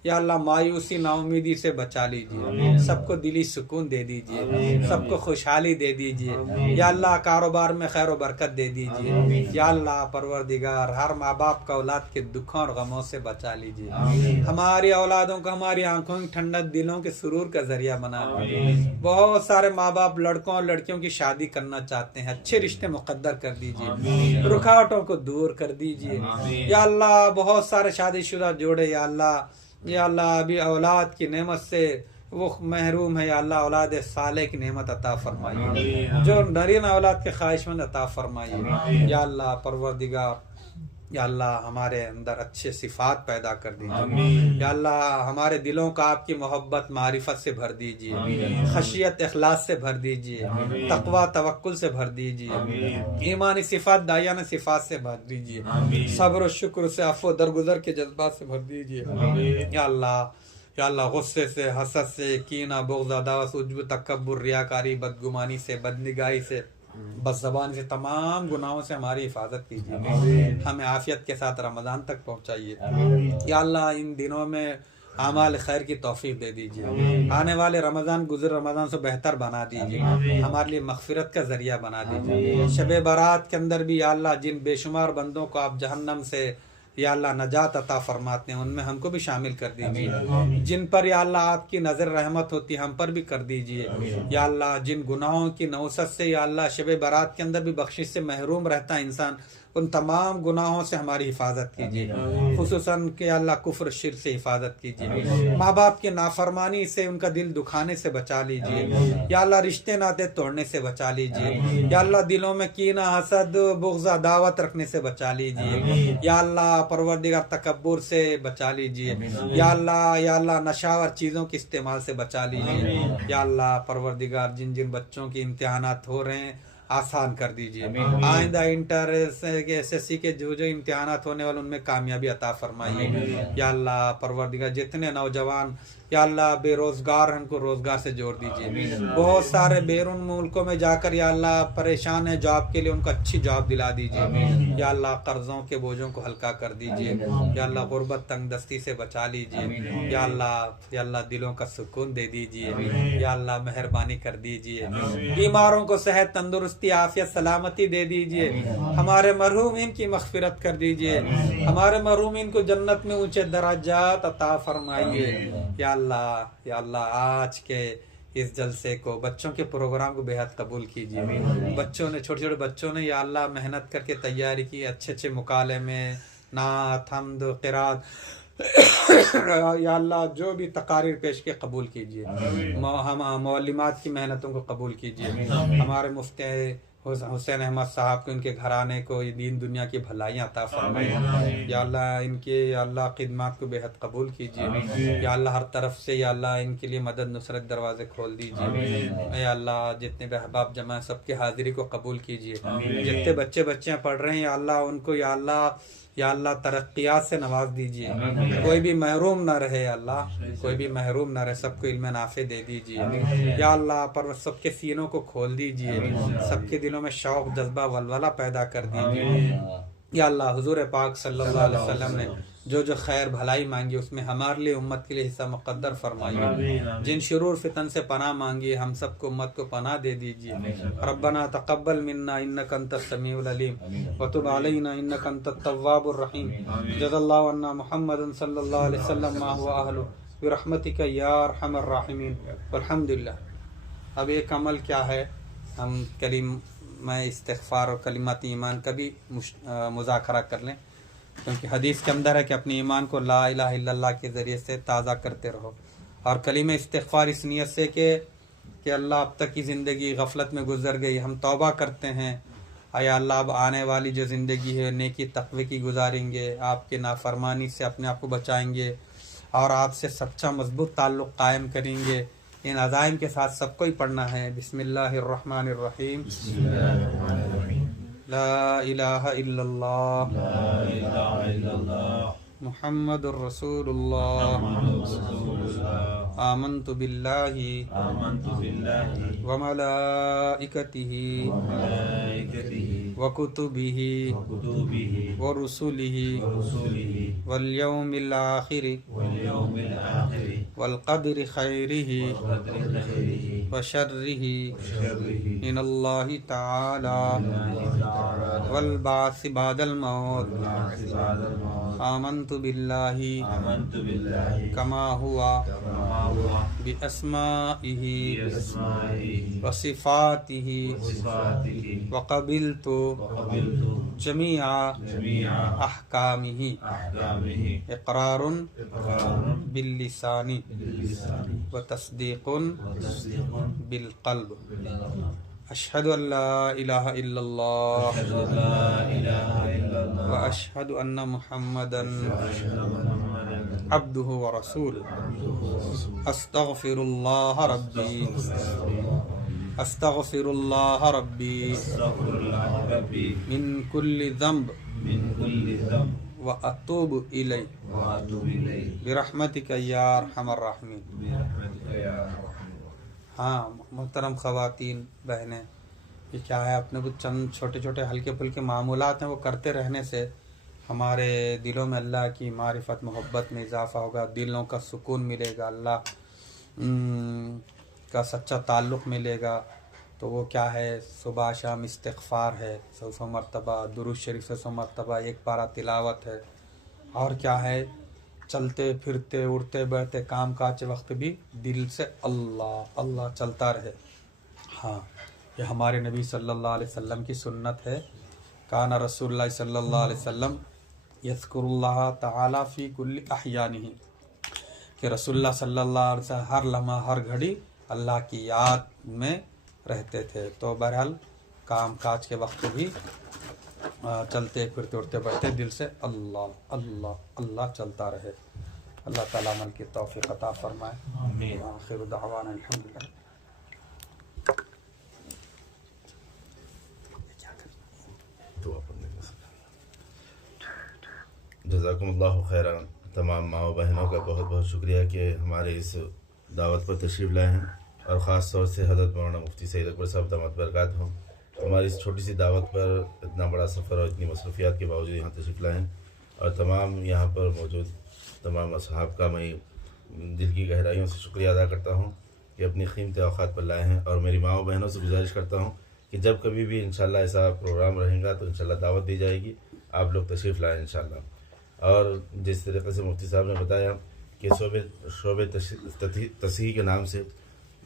या अल्लाह मायूसी नाउमीदी से बचा लीजिए, सबको दिली सुकून दे दीजिए, सबको खुशहाली दे दीजिए। या अल्लाह कारोबार में खैर व बरकत दे दीजिए। या अल्लाह परवरदिगार हर माँ बाप का औलाद के दुखों और गमों से बचा लीजिए, हमारी औलादों को हमारी आंखों की ठंडक, दिलों के सुरूर का जरिया बना दीजिए। बहुत सारे माँ बाप लड़कों और लड़कियों की शादी करना चाहते हैं, अच्छे रिश्ते मुकद्दर कर दीजिए, रुकावटों को दूर कर दीजिए। या अल्लाह बहुत सारे शादीशुदा जोड़े या अल्लाह अभी औलाद की नेमत से वो महरूम है, या अल्लाह औलाद साले की नेमत अता फरमाइए, जो नरीन औलाद के ख्वाहिशमंद अता फरमाइए। या अल्लाह परवरदिगार, या अल्लाह हमारे अंदर अच्छे सिफात पैदा कर दीजिए। या अल्लाह हमारे दिलों का आपकी मोहब्बत मारिफत से भर दीजिए, खशियत इखलास से भर दीजिए, तकवा तवक्कुल से भर दीजिए, ईमानी सिफात दायाना सिफात से भर दीजिए, सब्र शुक्र से अफ़्व दरगुजर के जज्बात से भर दीजिए। या अल्लाह गुस्से से, हसद से, कीना, बुग़्ज़, अदावत, उज्ब, तकब्बुर, रियाकारी, बदगुमानी से, बदनिगाही से, बदज़बान से, तमाम गुनाहों से हमारी हिफाजत कीजिए, हमें आफियत के साथ रमज़ान तक पहुँचाइए। या अल्लाह इन दिनों में आमाल खैर की तौफीक दे दीजिए, आने वाले रमज़ान गुज़र रमज़ान से बेहतर बना दीजिए, हमारे लिए मग़फ़िरत का ज़रिया बना दीजिए। शब बारात के अंदर भी या अल्लाह जिन बेशुमार बंदों को आप जहन्नम से या अल्लाह नजात अता फरमाते हैं, उनमें हमको भी शामिल कर दीजिए। जिन पर या अल्लाह आपकी नज़र रहमत होती है, हम पर भी कर दीजिए। या अल्लाह जिन गुनाहों की नौसत से या अल्लाह शब बारात के अंदर भी बख्शिश से महरूम रहता है इंसान, उन तमाम गुनाहों से हमारी हिफाजत कीजिए, खुसूसन के अल्लाह कुफ्र शिर्क से हिफाजत कीजिए, माँ बाप की नाफरमानी से, उनका दिल दुखाने से बचा लीजिए। या अल्लाह रिश्ते नाते तोड़ने से बचा लीजिए। या अल्लाह दिलों में कीना, हसद, बुग़्ज़, अदावत रखने से बचा लीजिए। या अल्लाह परवरदिगार तकब्बुर से बचा लीजिए। या अल्लाह नशावर चीज़ों के इस्तेमाल से बचा लीजिए। या अल्लाह परवरदिगार जिन जिन बच्चों के इम्तिहानात हो रहे हैं आसान कर दीजिए, आइंदा इंटर SSC के जो इम्तिहानात होने वाले उनमें कामयाबी अता फरमाइए। या अल्लाह परवरदिगार जितने नौजवान या अल्लाह बेरोजगार हैं उनको रोजगार से जोड़ दीजिए। बहुत सारे बैरून मुल्कों में जाकर या अल्लाह परेशान है जॉब के लिए, उनको अच्छी जॉब दिला दीजिए। या अल्लाह कर्जों के बोझों को हल्का कर दीजिए। या अल्लाह गुर्बत तंगदस्ती से बचा लीजिए। या अल्लाह दिलों का सुकून दे दीजिए। या अल्लाह मेहरबानी कर दीजिए, बीमारों को सेहत, तंदुरुस्ती, आफियत, सलामती दे दीजिए। हमारे मरहूमीन की मग़फ़िरत कर दीजिए, हमारे मरहूमीन को जन्नत में ऊंचे दराजात अता फरमाइए। या अल्लाह आज के इस जलसे को, बच्चों के प्रोग्राम को बेहद कबूल कीजिए। बच्चों ने, छोटे छोटे बच्चों ने या अल्लाह मेहनत करके तैयारी की, अच्छे अच्छे मुकाले में नात, हम्द, क़िरात या अल्लाह जो भी तकारीर पेश के कबूल कीजिए। हम मौलिमात की मेहनतों को कबूल कीजिए। हमारे मुफ्ती हुसैन अहमद साहब को, इनके घराने को दीन दुनिया की भलाइयाँ अता फरमाइए। या अल्लाह इनके अल्लाह खिदमत को बेहद कबूल कीजिए। या अल्लाह हर तरफ से या अल्लाह इनके लिए मदद नुसरत दरवाजे खोल दीजिए। या अल्लाह जितने भी अहबाब जमा सबके हाजिरी को कबूल कीजिए। जितने बच्चे बच्चियाँ पढ़ रहे हैं या अल्लाह उनको या अल्लाह या अल्लाह तरक्कियात से नवाज दीजिए, कोई भी महरूम ना रहे अल्लाह, कोई भी महरूम ना रहे, सबको इल्म नाफे दे दीजिए या अल्लाह। पर सबके सीनों को खोल दीजिए, सबके दिलों में शौक जज्बा वलवला पैदा कर दीजिए या अल्लाह। हुजूर पाक सल्लल्लाहु अलैहि वसल्लम ने जो जो खैर भलाई मांगी उसमें हमारे लिए उम्मत के लिए हिस्सा मुक़द्दर फरमाइए। जिन शुरूर फितन से पनाह मांगी हम सबको उम्मत को पनाह दे दीजिए। रब्बना तक़ब्बल मिन्ना इन्नका अंतस समीउल अलीम व तुब अलैना इन्नका अंतत तव्वाबुर रहीम। जज़ल्लाहु अन्ना मुहम्मदन सल्लल्लाहु अलैहि वसल्लम मा हुवा अहलु बिरहमतिका या अरहमर राहिमीन वल्हम्दुलिल्लाह। अब एक अमल क्या है, हम मैं इस्तिग़फ़ार और कलिमात ईमान का भी मुज़ाकरा कर लें, क्योंकि हदीस के अंदर है कि अपने ईमान को ला इलाहा इल्लल्लाह के ज़रिए से ताज़ा करते रहो। और कलिमा इस्तिग़फ़ार इस नियत से कि अल्लाह अब तक की ज़िंदगी गफलत में गुजर गई, हम तौबा करते हैं। या अल्लाह अब आने वाली जो ज़िंदगी है नेकी तक़वे की गुजारेंगे, आपके नाफरमानी से अपने आप को बचाएंगे और आपसे सच्चा मजबूत ताल्लुक़ कायम करेंगे। इन अज़ाइम के साथ सबको ही पढ़ना है। बिस्मिल्लाहिर्रहमानिर्रहीम। ला इलाहा इल्लल्लाह मुहम्मदुर रसूलुल्लाह आमन्तु बिल्लाहि व मलाइकतिहि व कुतुबिहि व रुसुलिहि वल यौमिल आखिर वल क़द्रि खैरिहि व शर्रिहि मिनल्लाहि तआला वल बाअस बादल मौत। आमन्तु बिल्लाहि कमा हुआ बिअस्माइहि व सिफ़ातिहि व क़बिलतु जमीआ अहकामिहि इक़रारुन बिल्लिसानी व तस्दीक़ुन बिलक़ल्ब। अशहदु अल्ला इलाहा इल्लल्लाह व अशहदु अन्ना मुहम्मदन अब्दुहु व रसूलुहु। अस्तग़फिरुल्लाह रब्बी मिन कुल्लि ज़ंब व अतूबु इलैहि बिरहमतिका या अरहमर राहिमीन। हाँ मोहतरम ख़वातीन बहनें, ये क्या है, अपने कुछ चंद छोटे छोटे हल्के फुल्के मामूलात हैं, वो करते रहने से हमारे दिलों में अल्लाह की मारिफत मोहब्बत में इजाफ़ा होगा, दिलों का सुकून मिलेगा, अल्लाह का सच्चा ताल्लुक़ मिलेगा। तो वो क्या है, सुबह शाम इस्तिग़फ़ार है, 100 मरतबा दुरूद शरीफ 100 मरतबा, एक पारा तिलावत है। और क्या है, चलते फिरते उड़ते बैठते काम काज के वक्त भी दिल से अल्लाह अल्लाह चलता रहे। हाँ, ये हमारे नबी सल्लल्लाहु अलैहि वसल्लम की सुन्नत है। काना रसूलुल्लाह सल्लल्लाहु अलैहि वसल्लम यज़्कुरुल्लाह तआला फ़ी कुल्लि अहयानिही, कि रसूलुल्लाह सल्लल्लाहु अलैहि वसल्लम हर लम्हा हर घड़ी अल्लाह की याद में रहते थे। तो बहरहाल काम काज के वक्त भी चलते फिरते उड़ते बैठते दिल से अल्लाह अल्लाह अल्लाह चलता रहे। अल्लाह ताला अमल की तौफीक अता फरमाए। आमीन। आखिर दावाना अल्हम्दुलिल्लाह। जज़ाकुमुल्लाहु खैरन। तमाम माँ बहनों का बहुत बहुत शुक्रिया कि हमारे इस दावत पर तशरीफ़ लाए हैं, और ख़ास तौर से हज़रत मौलाना मुफ्ती सईद अकबर साहब दामत बरकात हों, हमारी इस छोटी सी दावत पर इतना बड़ा सफ़र और इतनी मसरूफ़ियात के बावजूद यहाँ तशरीफ़ लाए हैं। और तमाम यहाँ पर मौजूद तमाम असहाब का मैं दिल की गहराइयों से शुक्रिया अदा करता हूँ कि अपनी कीमती औक़ात पर लाए हैं। और मेरी माँ बहनों से गुजारिश करता हूँ कि जब कभी भी इंशाल्लाह ऐसा प्रोग्राम रहेगा तो इंशाल्लाह दावत दी जाएगी, आप लोग तशरीफ़ लाएँ इंशाल्लाह। और जिस तरीक़े से मुफ्ती साहब ने बताया कि शोबे तस्हीह के नाम से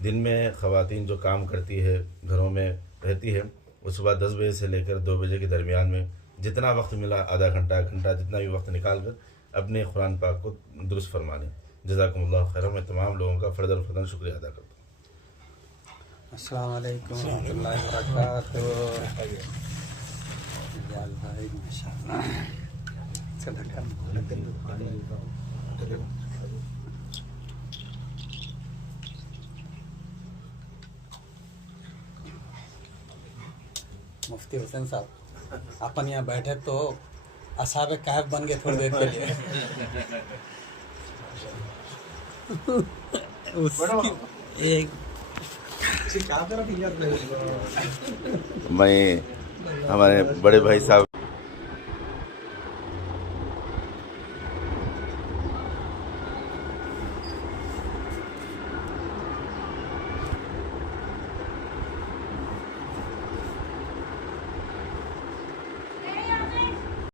दिन में ख़वातीन जो काम करती है, घरों में रहती है, वो सुबह 10 बजे से लेकर 2 बजे के दरमियान में जितना वक्त मिला, आधा घंटा घंटा जितना भी वक्त निकाल कर अपने कुरान पाक को दुरुस्त फरमा लें। जज़ाकुमुल्लाह खैर। मैं तमाम लोगों का फ़र्दन शुक्रिया अदा करता हूँ। अस्सलाम वालेकुम रहमतुल्लाहि व बरकातुहू। मुफ्ती हुसैन साहब, अपन यहाँ बैठे तो असहाब कहफ बन गए थोड़ी देर के लिए। उसकी एक मैं हमारे बड़े भाई साहब